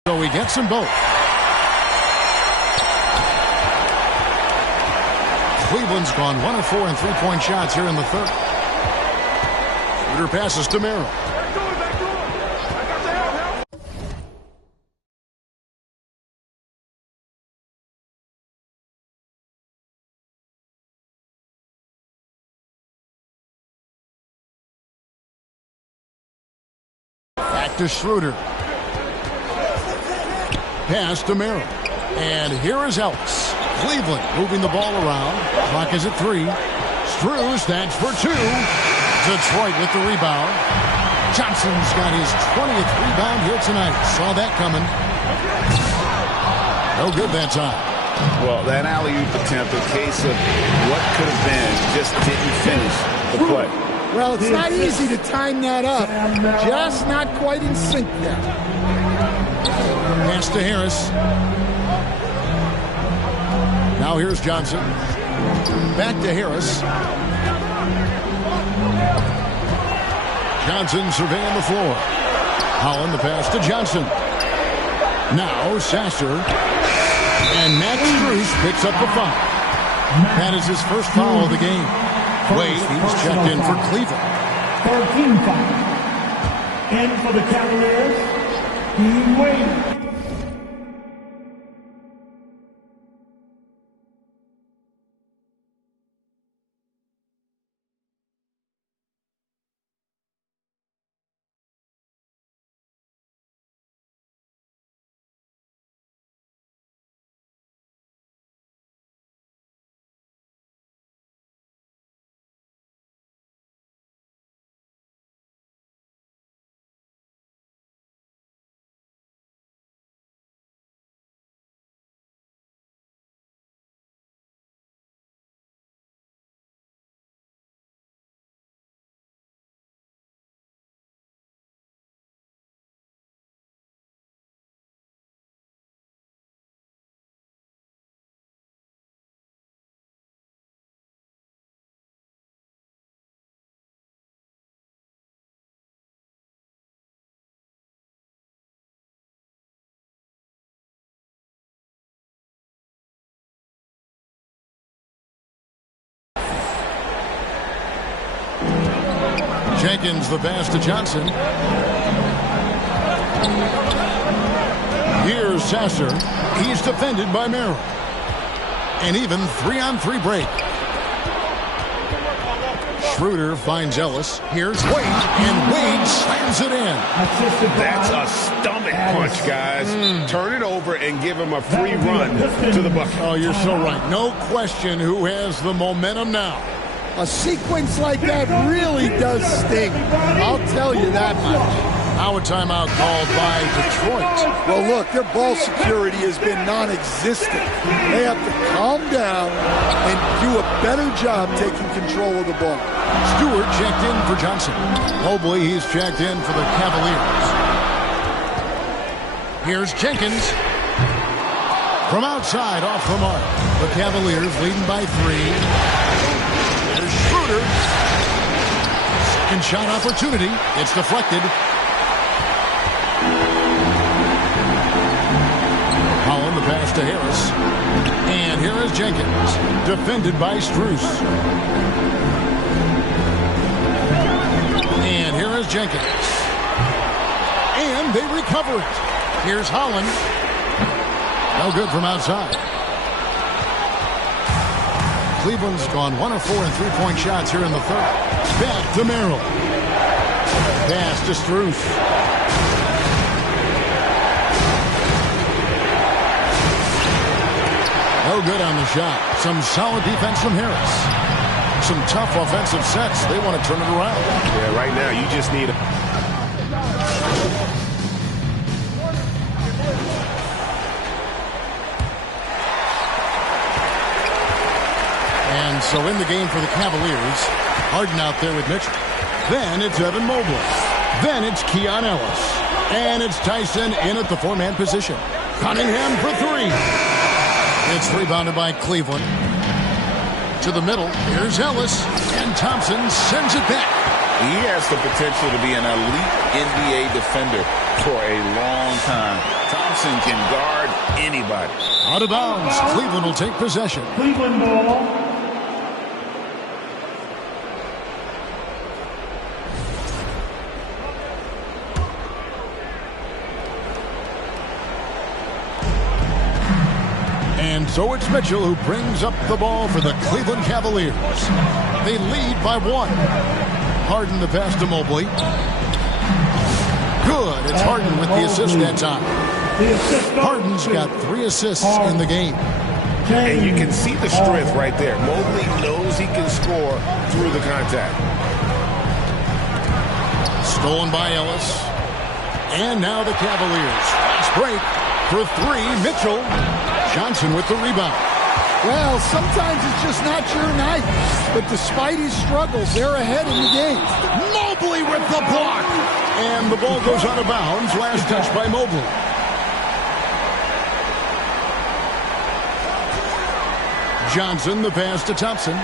So he gets them both. Cleveland's gone 1 of 4 in three-point shots here in the third. Shooter passes to Merrill. Back to Schroeder. Pass to Merrill. And here is Ellis. Cleveland moving the ball around. Clock is at 3. Strus, that's for 2. Detroit with the rebound. Johnson's got his 20th rebound here tonight. Saw that coming. No good that time. Well, that alley-oop attempt, a case of what could have been, just didn't finish the play. Well, it's not easy to time that up. Just not quite in sync there. Pass to Harris. Now here's Johnson. Back to Harris. Johnson surveying the floor. Holland the pass to Johnson. Now Sasser. And Max Strus picks up the foul. That is his first foul of the game. Wade, he's checked in for Cleveland. 13 foul. And for the Cavaliers, Dean Wade. Jenkins the pass to Johnson. Here's Sasser. He's defended by Merrill. An even 3-on-3 break. Schroeder finds Ellis. Here's Wade, and Wade slams it in. That's a stomach punch, guys. Turn it over and give him a free run to the bucket. Oh, you're so right. No question who has the momentum now. A sequence like that really does sting. I'll tell you that much. Now a timeout called by Detroit. Well, look, their ball security has been non-existent. They have to calm down and do a better job taking control of the ball. Stewart checked in for Johnson. Mobley, he's checked in for the Cavaliers. Here's Jenkins. From outside, off the mark. The Cavaliers leading by 3. Schroeder. Second shot opportunity. It's deflected. Holland the pass to Harris. And here is Jenkins. Defended by Strus. And here is Jenkins. And they recover it. Here's Holland. No good from outside. Cleveland's gone 1 of 4 in three-point shots here in the third. Back to Merrill. Pass to Strus. No good on the shot. Some solid defense from Harris. Some tough offensive sets. They want to turn it around. Yeah, right now you just need a... And so in the game for the Cavaliers, Harden out there with Mitchell. Then it's Evan Mobley. Then it's Keon Ellis. And it's Tyson in at the four-man position. Cunningham for 3. It's rebounded by Cleveland. To the middle, here's Ellis. And Thompson sends it back. He has the potential to be an elite NBA defender for a long time. Thompson can guard anybody. Out of bounds. Cleveland will take possession. Cleveland ball. And so it's Mitchell who brings up the ball for the Cleveland Cavaliers. They lead by 1. Harden the pass to Mobley. Good. It's Harden with the assist that time. Harden's got 3 assists in the game. And you can see the strength right there. Mobley knows he can score through the contact. Stolen by Ellis. And now the Cavaliers. Fast break for 3. Mitchell. Johnson with the rebound. Well, sometimes it's just not your night. But despite his struggles, they're ahead in the game. Mobley with the block. And the ball goes out of bounds. Last touch by Mobley. Johnson, the pass to Thompson.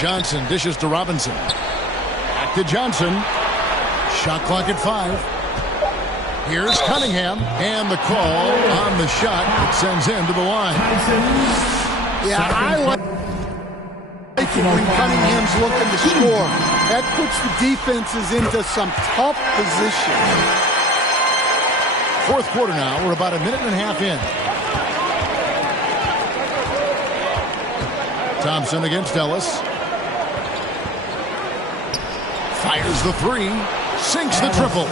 Johnson dishes to Robinson. Back to Johnson. Shot clock at 5. Here's Cunningham, and the call on the shot that sends him to the line. Yeah, I like... it when Cunningham's looking to score. That puts the defenses into some tough position. Fourth quarter now. We're about a minute and a half in. Thompson against Ellis. Fires the three. Sinks the triple.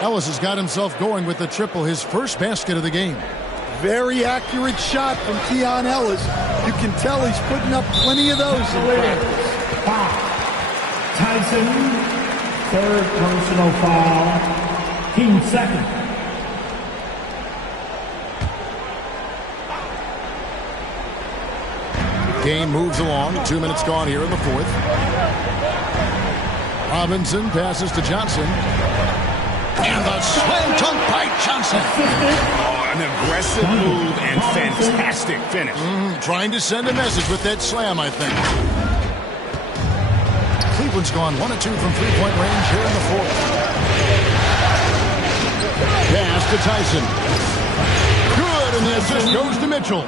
Ellis has got himself going with the triple, his first basket of the game. Very accurate shot from Keon Ellis. You can tell he's putting up plenty of those in practice. Tyson, third personal foul. Team second. Game moves along. 2 minutes gone here in the fourth. Robinson passes to Johnson. And the slam dunk by Johnson. Oh, an aggressive move and fantastic finish. Trying to send a message with that slam, I think. Cleveland's gone 1 of 2 from three-point range here in the fourth. Pass to Tyson. Good, and the assist goes to Mitchell.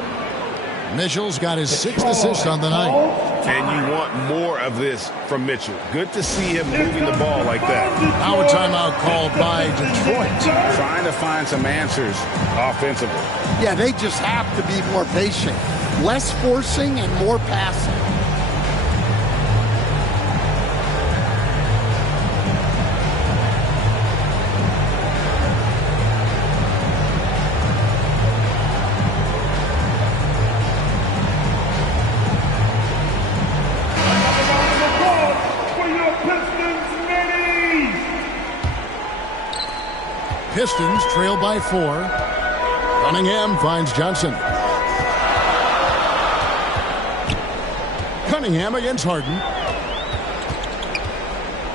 Mitchell's got his 6th assist on the night. And you want more of this from Mitchell. Good to see him moving the ball like that. Now a timeout called by Detroit. Trying to find some answers offensively. Yeah, they just have to be more patient. Less forcing and more passing. Pistons trail by 4. Cunningham finds Johnson. Cunningham against Harden.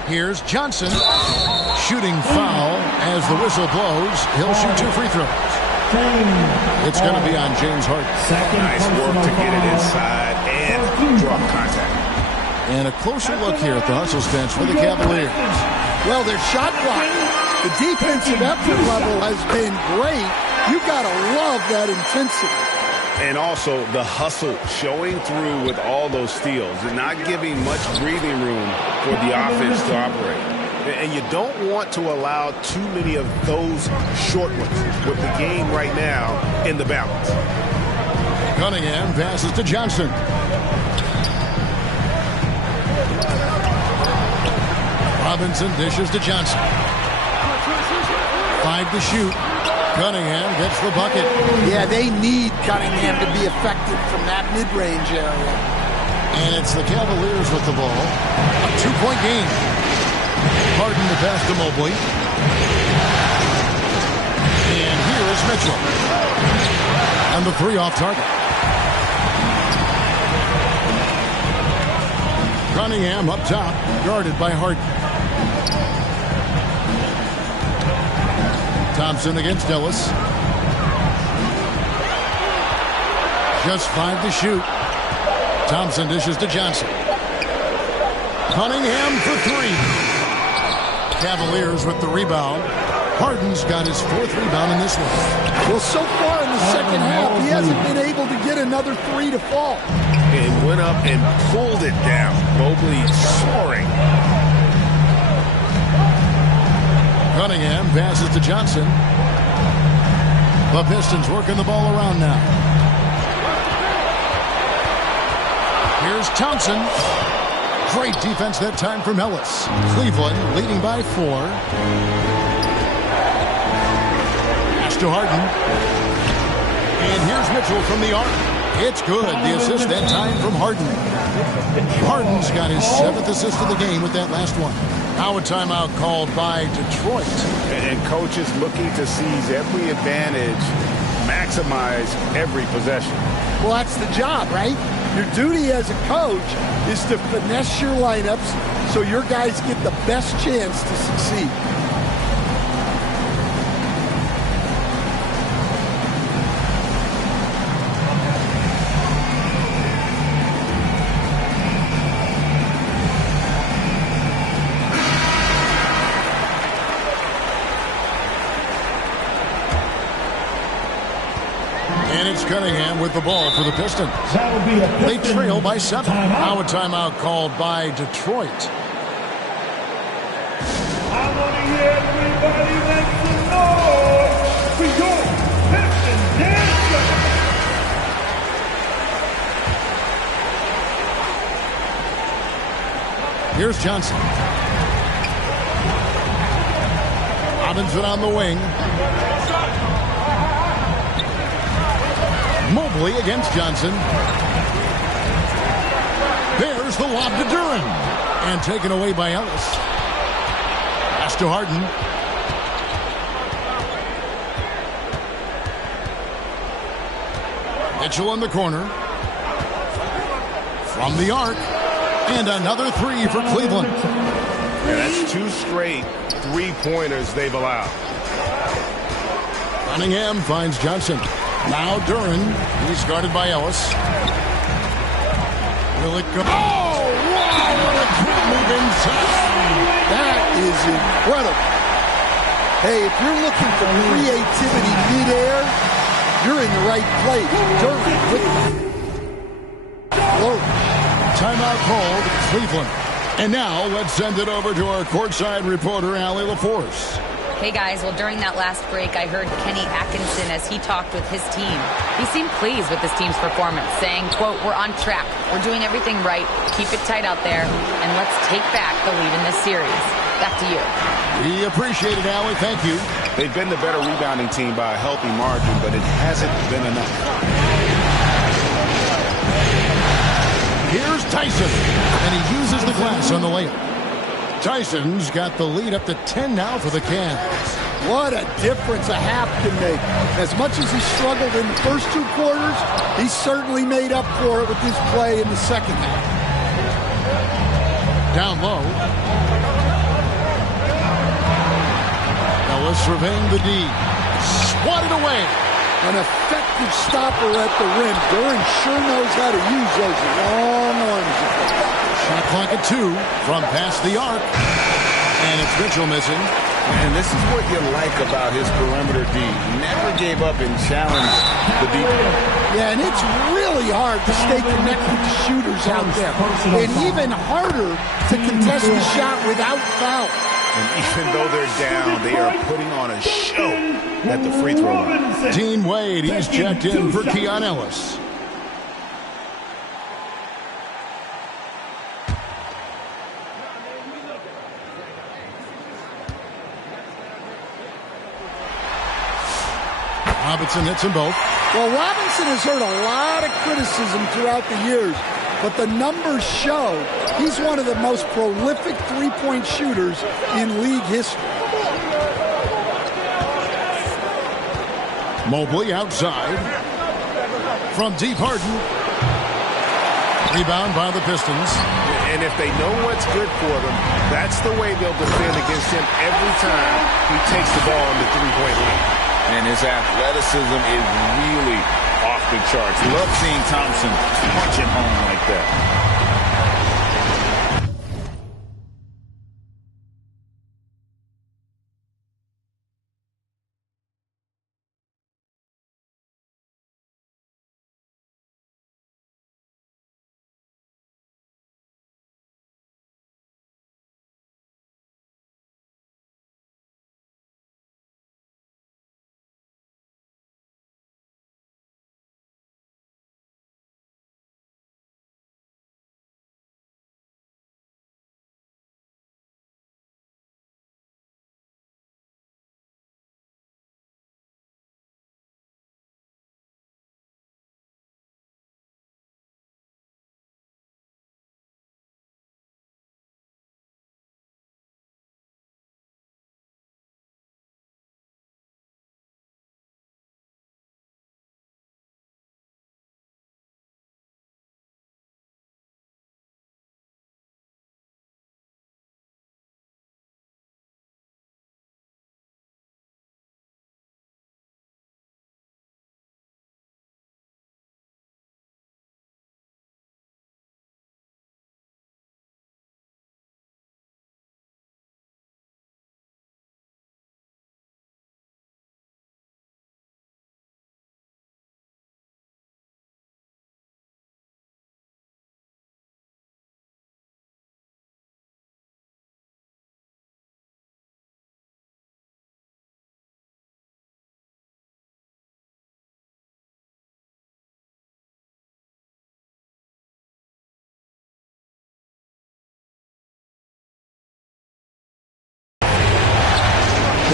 Here's Johnson. Shooting foul as the whistle blows. He'll shoot 2 free throws. It's going to be on James Harden. Nice work to get it inside and draw contact. And a closer look here at the hustle stance for the Cavaliers. Well, their shot blocking. The defensive effort level has been great. You got to love that intensity. And also the hustle showing through with all those steals and not giving much breathing room for the offense to operate. And you don't want to allow too many of those short ones with the game right now in the balance. Cunningham passes to Johnson. Robinson dishes to Johnson. 5 to shoot. Cunningham gets the bucket. Yeah, they need Cunningham to be effective from that mid-range area. And it's the Cavaliers with the ball. A 2-point game. Harden to pass to Mobley. And here is Mitchell. And the 3 off target. Cunningham up top, guarded by Harden. Thompson against Ellis. Just 5 to shoot. Thompson dishes to Johnson. Cunningham for 3. Cavaliers with the rebound. Harden's got his 4th rebound in this one. Well, so far in the second half, he hasn't been able to get another 3 to fall. And went up and pulled it down. Mobley soaring. Cunningham passes to Johnson. The Pistons working the ball around now. Here's Thompson. Great defense that time from Ellis. Cleveland leading by 4. Pass to Harden. And here's Mitchell from the arc. It's good. The assist that time from Harden. Harden's got his 7th assist of the game with that last one. Now a timeout called by Detroit. And coaches looking to seize every advantage, maximize every possession. Well, that's the job, right? Your duty as a coach is to finesse your lineups so your guys get the best chance to succeed. And it's Cunningham with the ball for the Pistons. They trail by 7. Now a timeout called by Detroit. I want to hear everybody make some noise for your Pistons dancer. Here's Johnson. Robinson on the wing. Mobley against Johnson. There's the lob to Duran. And taken away by Ellis. Pass to Harden. Mitchell in the corner. From the arc. And another 3 for Cleveland. Yeah, that's 2 straight 3-pointers they've allowed. Cunningham finds Johnson. Now Duran. He's guarded by Ellis. Will it go? Oh, wow! What a quick move inside. That is incredible. Hey, if you're looking for creativity mid-air, you're in the right place. Duran with Whoa. Timeout called Cleveland. And now let's send it over to our courtside reporter, Allie LaForce. Hey guys, well during that last break I heard Kenny Atkinson as he talked with his team. He seemed pleased with his team's performance, saying, quote, "We're on track. We're doing everything right. Keep it tight out there. And let's take back the lead in this series." Back to you. We appreciate it, Allie. Thank you. They've been the better rebounding team by a healthy margin, but it hasn't been enough. Here's Tyson. And he uses the glass on the layup. Tyson's got the lead up to 10 now for the Cavs. What a difference a half can make. As much as he struggled in the first 2 quarters, he certainly made up for it with his play in the second half. Down low. Ellis surveying the D. Swatted away. An effective stopper at the rim. Duran sure knows how to use those long arms. Shot clock at 2 from past the arc. And it's Mitchell missing. And this is what you like about his perimeter D. Never gave up and challenged the deep. Yeah, and it's really hard to stay connected to shooters out there. And even harder to contest the shot without foul. And even though they're down, they are putting on a show at the free throw line. Dean Wade, he's checked in for Keon Ellis. Robinson hits them both. Well, Robinson has heard a lot of criticism throughout the years, but the numbers show he's one of the most prolific three-point shooters in league history. Mobley outside. From deep, Harden. Rebound by the Pistons. And if they know what's good for them, that's the way they'll defend against him every time he takes the ball on the three-point line. And his athleticism is really off the charts. Love seeing Thompson punch it home like that.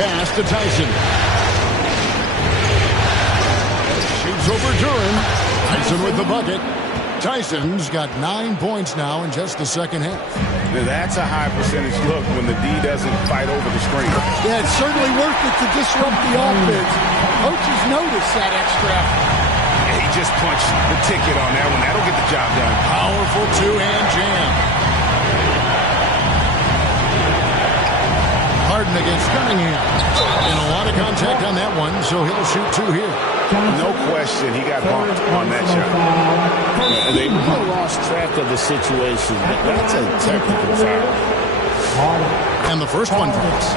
pass to Tyson. Shoots over Duran. Tyson with the bucket. Tyson's got 9 points now in just the second half. Now that's a high percentage look when the D doesn't fight over the screen. Yeah, it's certainly worth it to disrupt the offense. Coaches notice that extra effort. Yeah, he just punched the ticket on that one. That'll get the job done. Powerful two-hand jam. Harden against Cunningham. And a lot of contact on that one, so he'll shoot 2 here. No question, he got bumped on that shot. They really lost track of the situation. That's a technical foul. And the first one falls.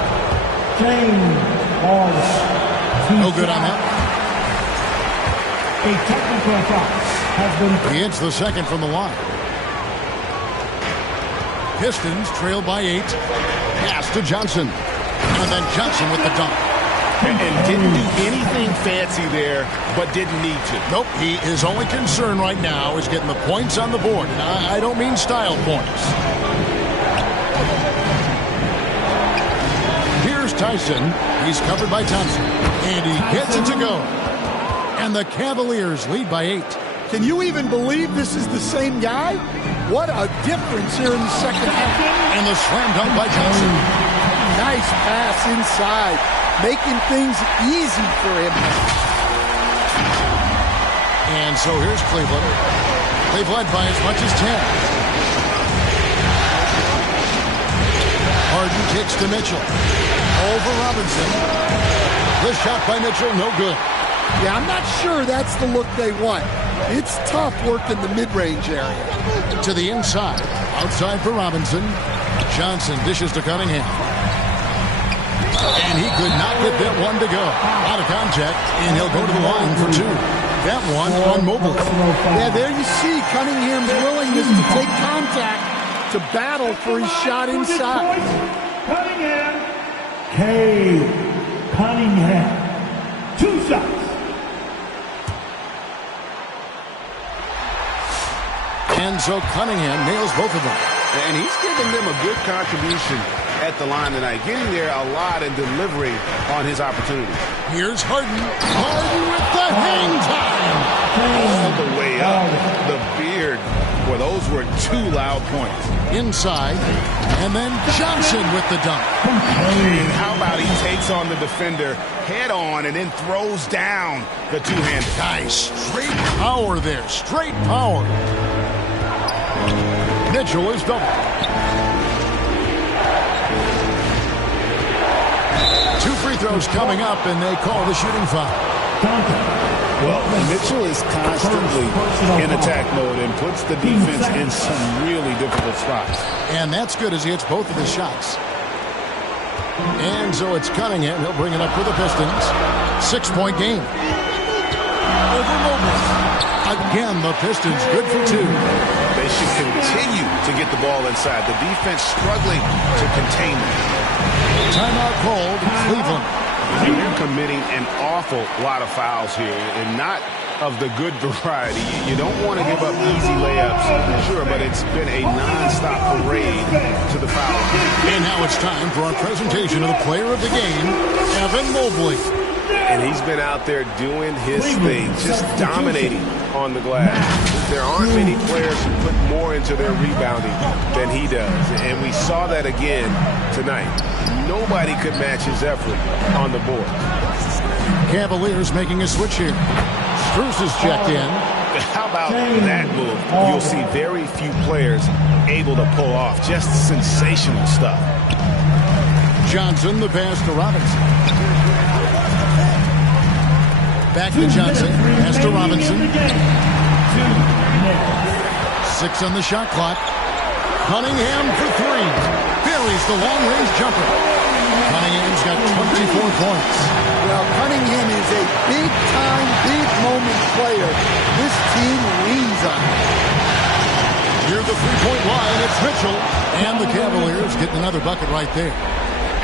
No good on that. A technical foul has been. He hits the second from the line. Pistons trail by 8. Pass to Johnson. And then Johnson with the dunk. And didn't do anything fancy there, but didn't need to. Nope, his only concern right now is getting the points on the board. And I don't mean style points. Here's Tyson. He's covered by Thompson. And he gets it to go. And the Cavaliers lead by 8. Can you even believe this is the same guy? What a difference here in the second half. And the slam dunk by Johnson. Nice pass inside, making things easy for him. And so here's Cleveland. They've led by as much as 10. Harden kicks to Mitchell. Over Robinson. The shot by Mitchell, no good. Yeah, I'm not sure that's the look they want. It's tough working the mid-range area. To the inside. Outside for Robinson. Johnson dishes to Cunningham. And he could not get that one to go. Out of contact, and he'll go to the line for 2. That one on Mobley. Yeah, there you see Cunningham's willingness to take contact to battle for his shot inside. Cunningham. Cunningham. 2 shots. And so Cunningham nails both of them. And he's given them a good contribution at the line tonight, getting there a lot and delivering on his opportunity. Here's Harden. Harden with the hang time. All the way up. The beard. Well, those were 2 loud points. Inside. And then Johnson with the dunk. And how about he takes on the defender head on and then throws down the two-handed. Nice. Straight power there. Straight power. Mitchell is double. 2 free throws coming up, and they call the shooting foul. Well, Mitchell is constantly in attack mode and puts the defense in some really difficult spots. And that's good as he hits both of his shots. And so it's Cunningham. He'll bring it up for the Pistons. 6-point game. Over Mobley. Again, the Pistons good for 2. They should continue to get the ball inside. The defense struggling to contain them. Timeout called Cleveland. They're committing an awful lot of fouls here, and not of the good variety. You don't want to give up easy layups, sure, but it's been a non-stop parade to the foul. And now it's time for our presentation of the player of the game, Evan Mobley. And he's been out there doing his thing, just dominating on the glass. There aren't many players who put more into their rebounding than he does, and we saw that again tonight. Nobody could match his effort on the board. Cavaliers making a switch here. Strus is checked in. How about that move? You'll see very few players able to pull off just sensational stuff. Johnson, the pass to Robinson. Back to Johnson. Pass to Robinson. 6 on the shot clock. Cunningham for 3. Buries the long-range jumper. Cunningham's got 24 points. Well, Cunningham is a big-time, big-moment player. This team leans on him. Near the three-point line, it's Mitchell. And the Cavaliers getting another bucket right there.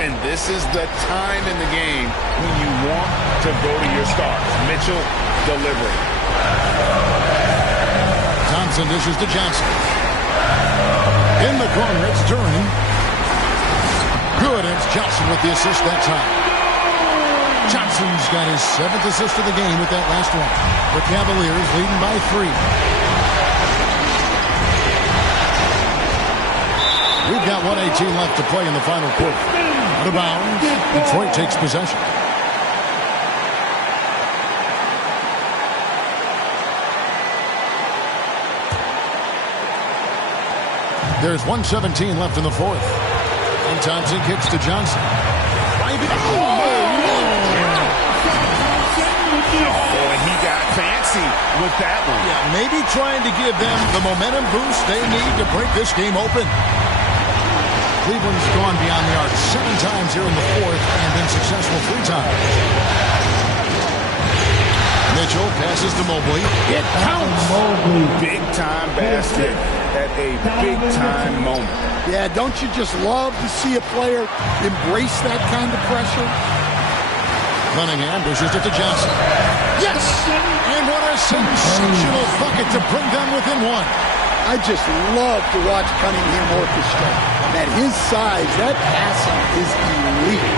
And this is the time in the game when you want to go to your stars. Mitchell delivering. Thompson dishes to Johnson. In the corner, it's Duran. Good, it's Johnson with the assist that time. Johnson's got his 7th assist of the game with that last one. The Cavaliers leading by 3. We've got 1:18 left to play in the final quarter. Out of bounds, Detroit takes possession. There's 1:17 left in the fourth. And Thompson kicks to Johnson. Boy, he got fancy with that one. Yeah, maybe trying to give them the momentum boost they need to break this game open. Cleveland's gone beyond the arc 7 times here in the fourth and been successful 3 times. Mitchell passes to Mobley. It counts. Big-time basket at a big-time moment. Yeah, don't you just love to see a player embrace that kind of pressure? Cunningham dishes it to Johnson. Yes! And what a sensational bucket to bring them within 1. I just love to watch Cunningham orchestrate. At his size, that passing is elite.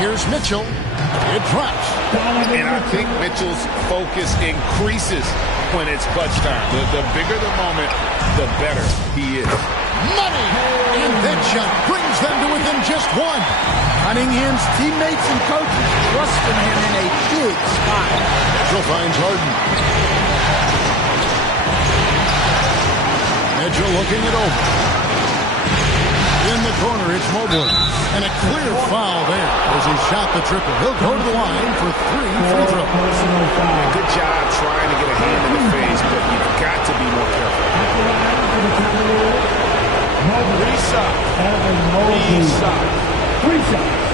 Here's Mitchell. It drops. And I think Mitchell's focus increases when it's clutch time. The bigger the moment, the better he is. Money! And that shot brings them to within just 1. Cunningham's teammates and coaches trusting him in a big spot. Mitchell finds Harden. Mitchell looking it over. In the corner, it's Mobley. And a clear foul there as he shot the triple. He'll go to the line for 3 free throws. Good job trying to get a hand in the face, but you've got to be more careful. Reset.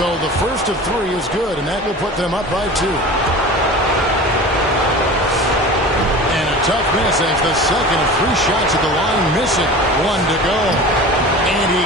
So the first of 3 is good, and that will put them up by 2. And a tough miss as the second of 3 shots at the line missing. 1 to go. And he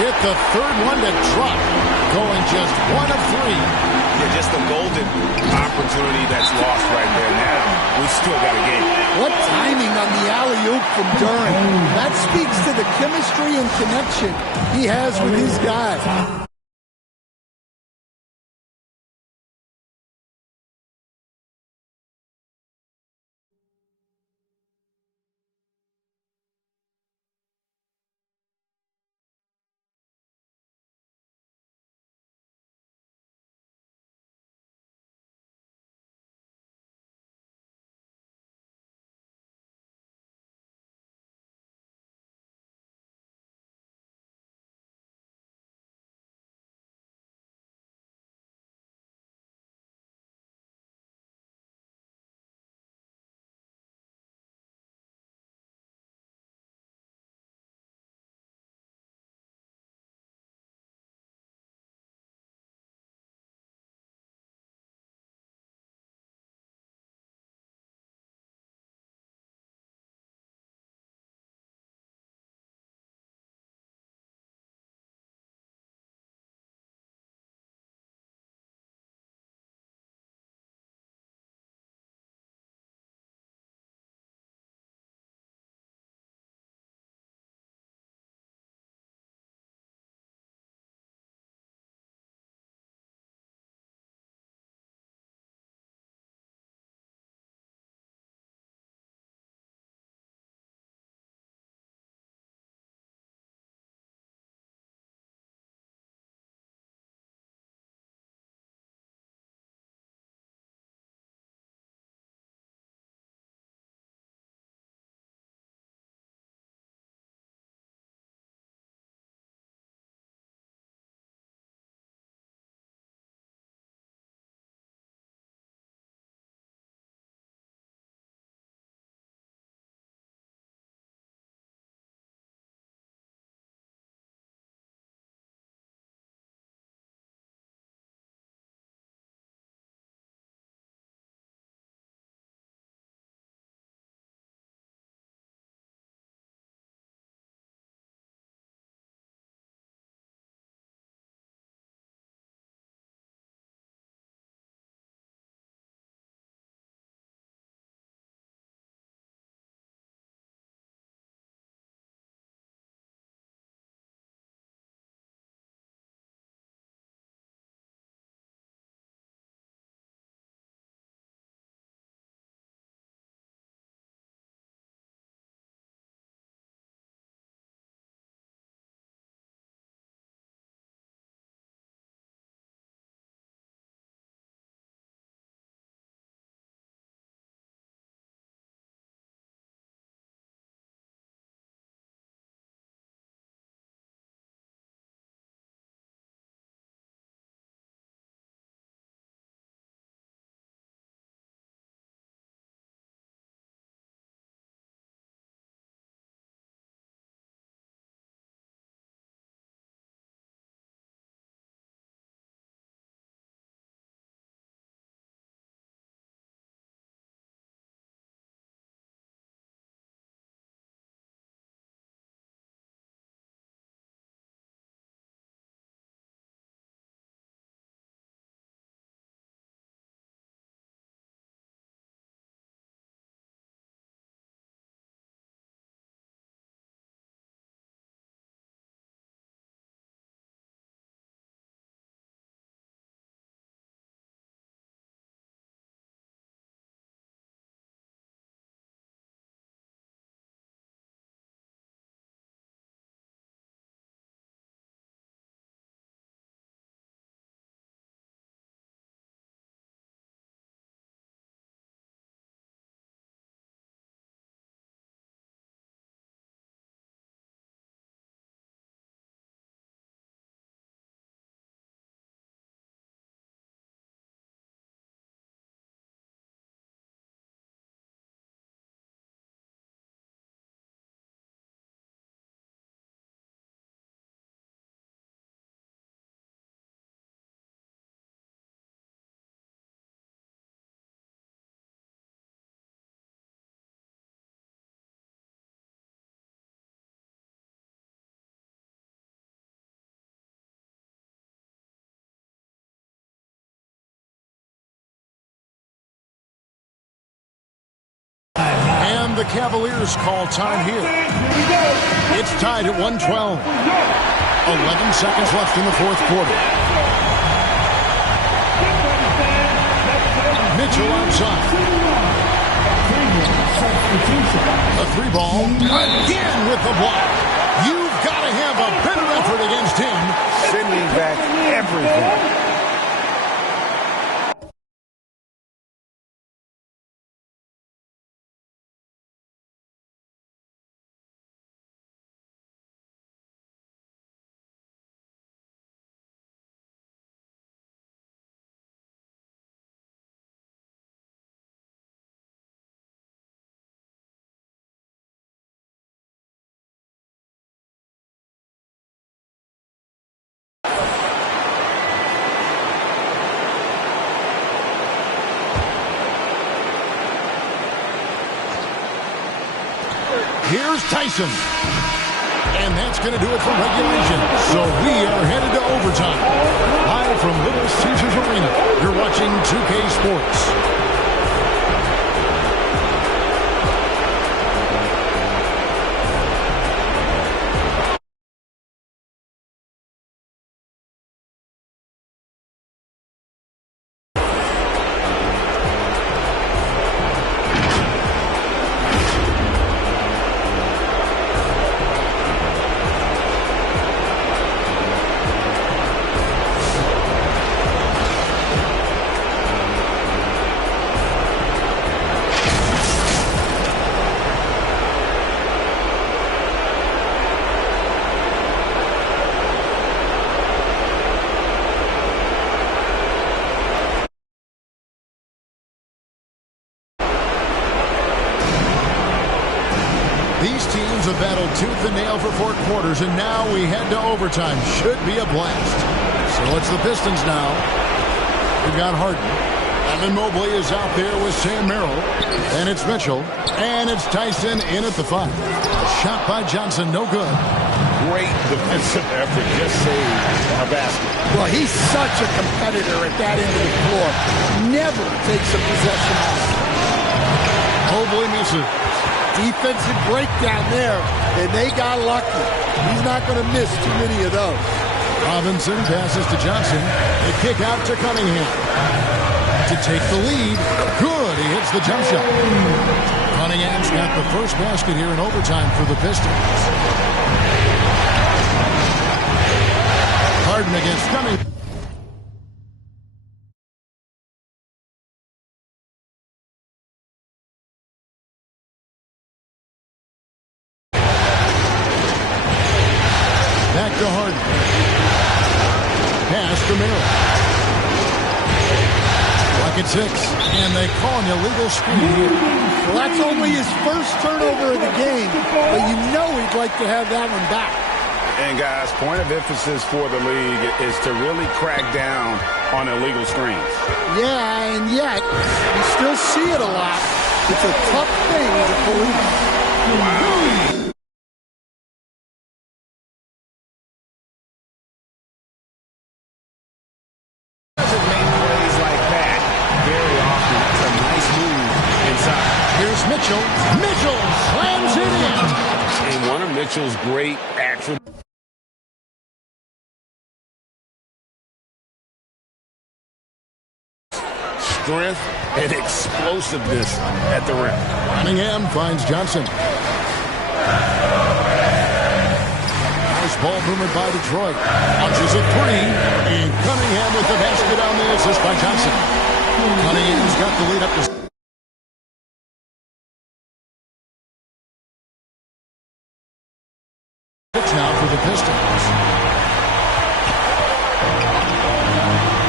hit the third one to drop, going just 1 of 3. Yeah, just a golden opportunity that's lost right there. Now we still got a game. What timing on the alley-oop from Duran. That speaks to the chemistry and connection he has with his guy. the Cavaliers call time here. It's tied at 112. 11 seconds left in the fourth quarter. Mitchell outside. A three ball. Again with the block. You've got to have a better effort against him. Sending back everything. Here's Tyson. And that's going to do it for regulation. So we are headed to overtime. Live from Little Caesars Arena, you're watching 2K Sports. These teams have battled tooth and nail for 4 quarters, and now we head to overtime. Should be a blast. So it's the Pistons now. We've got Harden. Evan Mobley is out there with Sam Merrill. And it's Mitchell. And it's Tyson in at the 5. A shot by Johnson, no good. Great defensive effort, just saved a basket. Well, he's such a competitor at that end of the floor. Never takes a possession off. Mobley misses. Defensive breakdown there, and they got lucky. He's not going to miss too many of those. Robinson passes to Johnson. They kick out to Cunningham. To take the lead. Good. He hits the jump shot. Cunningham's got the first basket here in overtime for the Pistons. Harden against Cunningham. Back to Harden. Pass to Merrill. Clock at 6. And they call an illegal screen here. Well, that's only his first turnover of the game, but you know he'd like to have that one back. And guys, point of emphasis for the league is to really crack down on illegal screens. Yeah, and yet, you still see it a lot. It's a tough thing to police. Wow. Here's Mitchell. Mitchell slams it in. And one of Mitchell's great attributes. Strength and explosiveness at the rim. Cunningham finds Johnson. Nice ball movement by Detroit. Launches a 3. And Cunningham with the basket on the assist by Johnson. Cunningham's got the lead up to... now for the Pistons.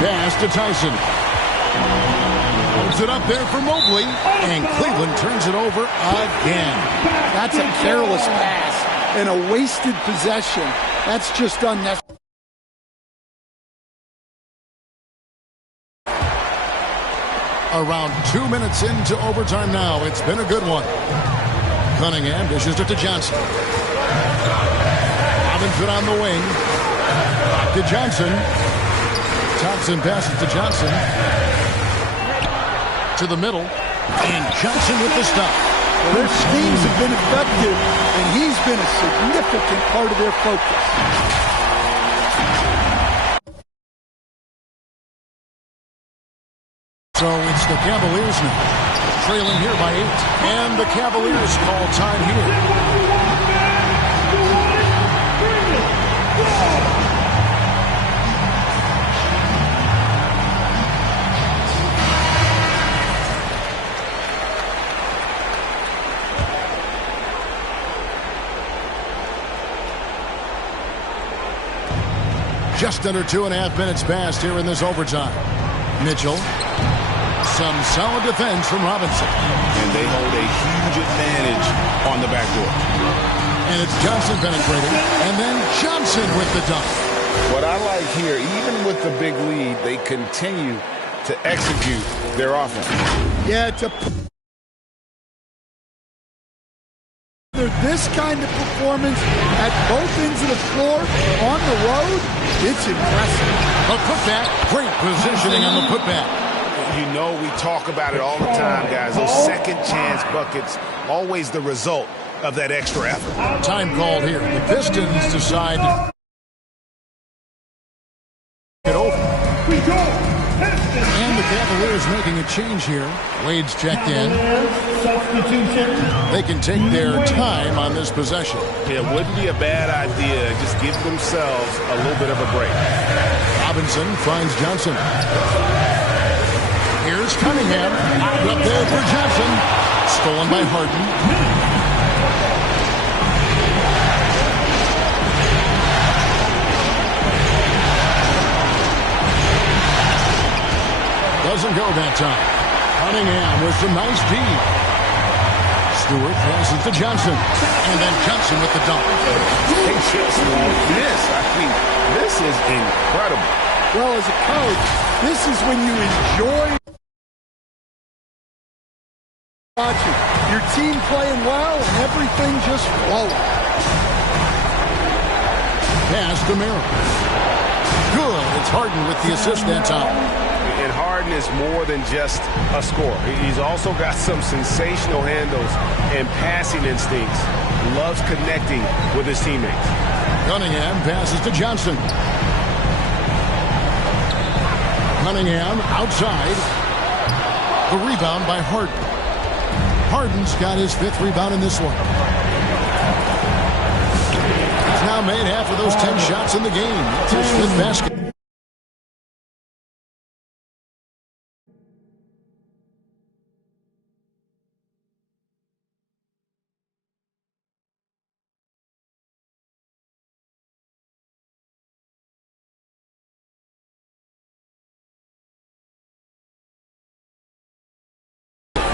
Pass to Tyson. Holds it up there for Mobley. And Cleveland turns it over again. That's a careless pass and a wasted possession. That's just unnecessary. Around 2 minutes into overtime now. It's been a good one. Cunningham dishes it to Johnson. Robinson on the wing. Back to Johnson. Thompson passes to Johnson. To the middle. And Johnson with the stop. Well, their schemes have been effective, and he's been a significant part of their focus. So it's the Cavaliers now, trailing here by 8. And the Cavaliers call time here. Just under 2.5 minutes passed here in this overtime. Mitchell. Some solid defense from Robinson. And they hold a huge advantage on the backdoor. And it's Johnson penetrating. And then Johnson with the dunk. What I like here, even with the big lead, they continue to execute their offense. Yeah, this kind of performance at both ends of the floor on the road, it's impressive. A putback, great positioning on the putback. You know we talk about it all the time, guys. Those second chance buckets, always the result of that extra effort. Time called here. The Pistons decide to get over. And the Cavaliers making a change here. Wade's checked in. They can take their time on this possession. It wouldn't be a bad idea. Just give themselves a little bit of a break. Robinson finds Johnson. Here's Cunningham. Up there for Johnson. Stolen by Harden. Doesn't go that time. Cunningham with some nice D. Stewart passes to Johnson. And then Johnson with the dunk. They just won't miss. I mean, this is incredible. Well, as a coach, this is when you enjoy watching your team playing well and everything just flowing. Pass to Merrill. Good. It's Harden with the assist that time. And Harden is more than just a scorer. He's also got some sensational handles and passing instincts. Loves connecting with his teammates. Cunningham passes to Johnson. Cunningham outside. The rebound by Harden. Harden's got his 5th rebound in this one. He's now made half of those 10 shots in the game. That's his 5th basket.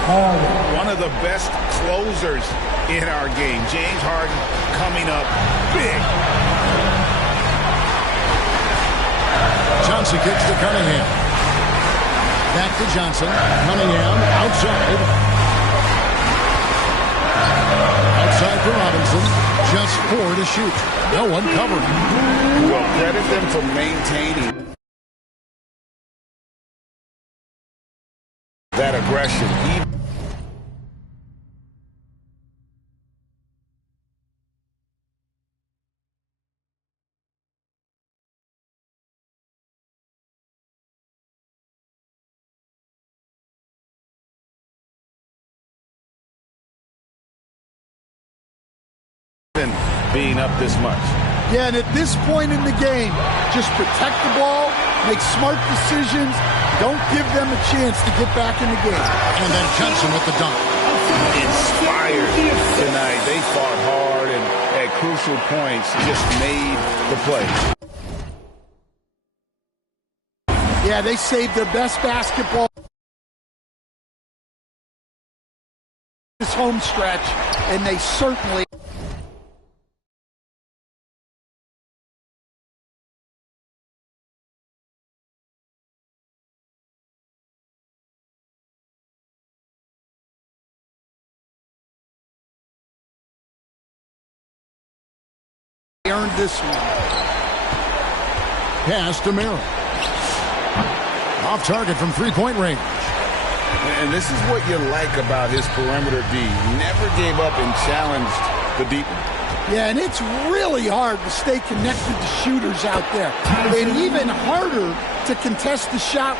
One of the best closers in our game. James Harden coming up big. Johnson kicks to Cunningham. Back to Johnson. Cunningham outside. Outside for Robinson. Just 4 to shoot. No one covering. Well, credit them for maintaining that aggression. Being up this much. Yeah, and at this point in the game, just protect the ball, make smart decisions, don't give them a chance to get back in the game. And then Johnson with the dunk. Inspired tonight. They fought hard and at crucial points just made the play. Yeah, they saved their best basketball this home stretch, and they certainly earned this one. Pass to Merrill. Off target from 3-point range. And this is what you like about his perimeter D. Never gave up and challenged the deep one. Yeah, and it's really hard to stay connected to shooters out there. And even harder to contest the shot.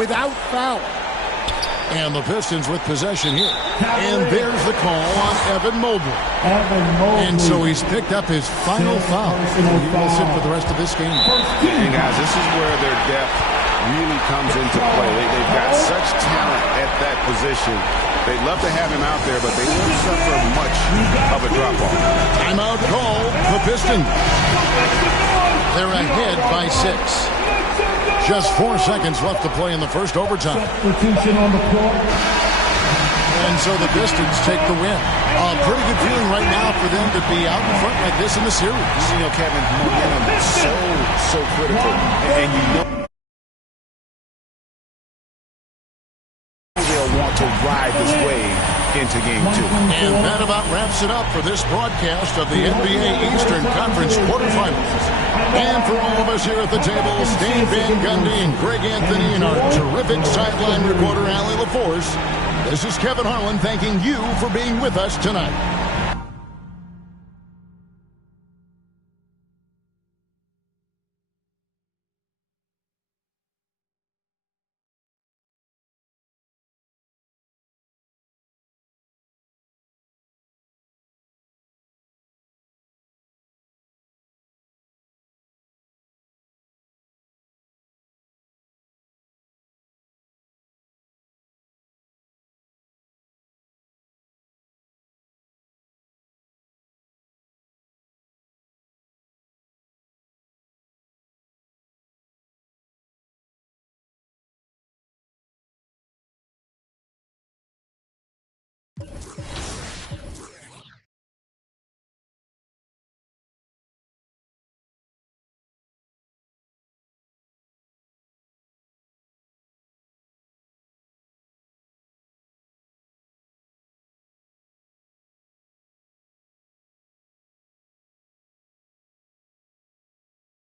Without foul. And the Pistons with possession here. And there's the call on Evan Mobley. And so he's picked up his final foul. He will sit for the rest of this game. And guys, this is where their depth really comes into play. They've got such talent at that position. They'd love to have him out there, but they won't suffer much of a drop-off. Timeout call, the Pistons. They're ahead by 6. Just 4 seconds left to play in the first overtime. Substitution on the court. And so the Pistons take the win. A pretty good feeling right now for them to be out in front like this in the series. You know, Kevin, momentum is so critical. And you know they'll want to ride this wave into game 2. And that about wraps it up for this broadcast of the NBA Eastern Conference quarterfinals. And for all of us here at the table, Stan Van Gundy and Greg Anthony and our terrific sideline reporter, Allie LaForce, this is Kevin Harlan thanking you for being with us tonight.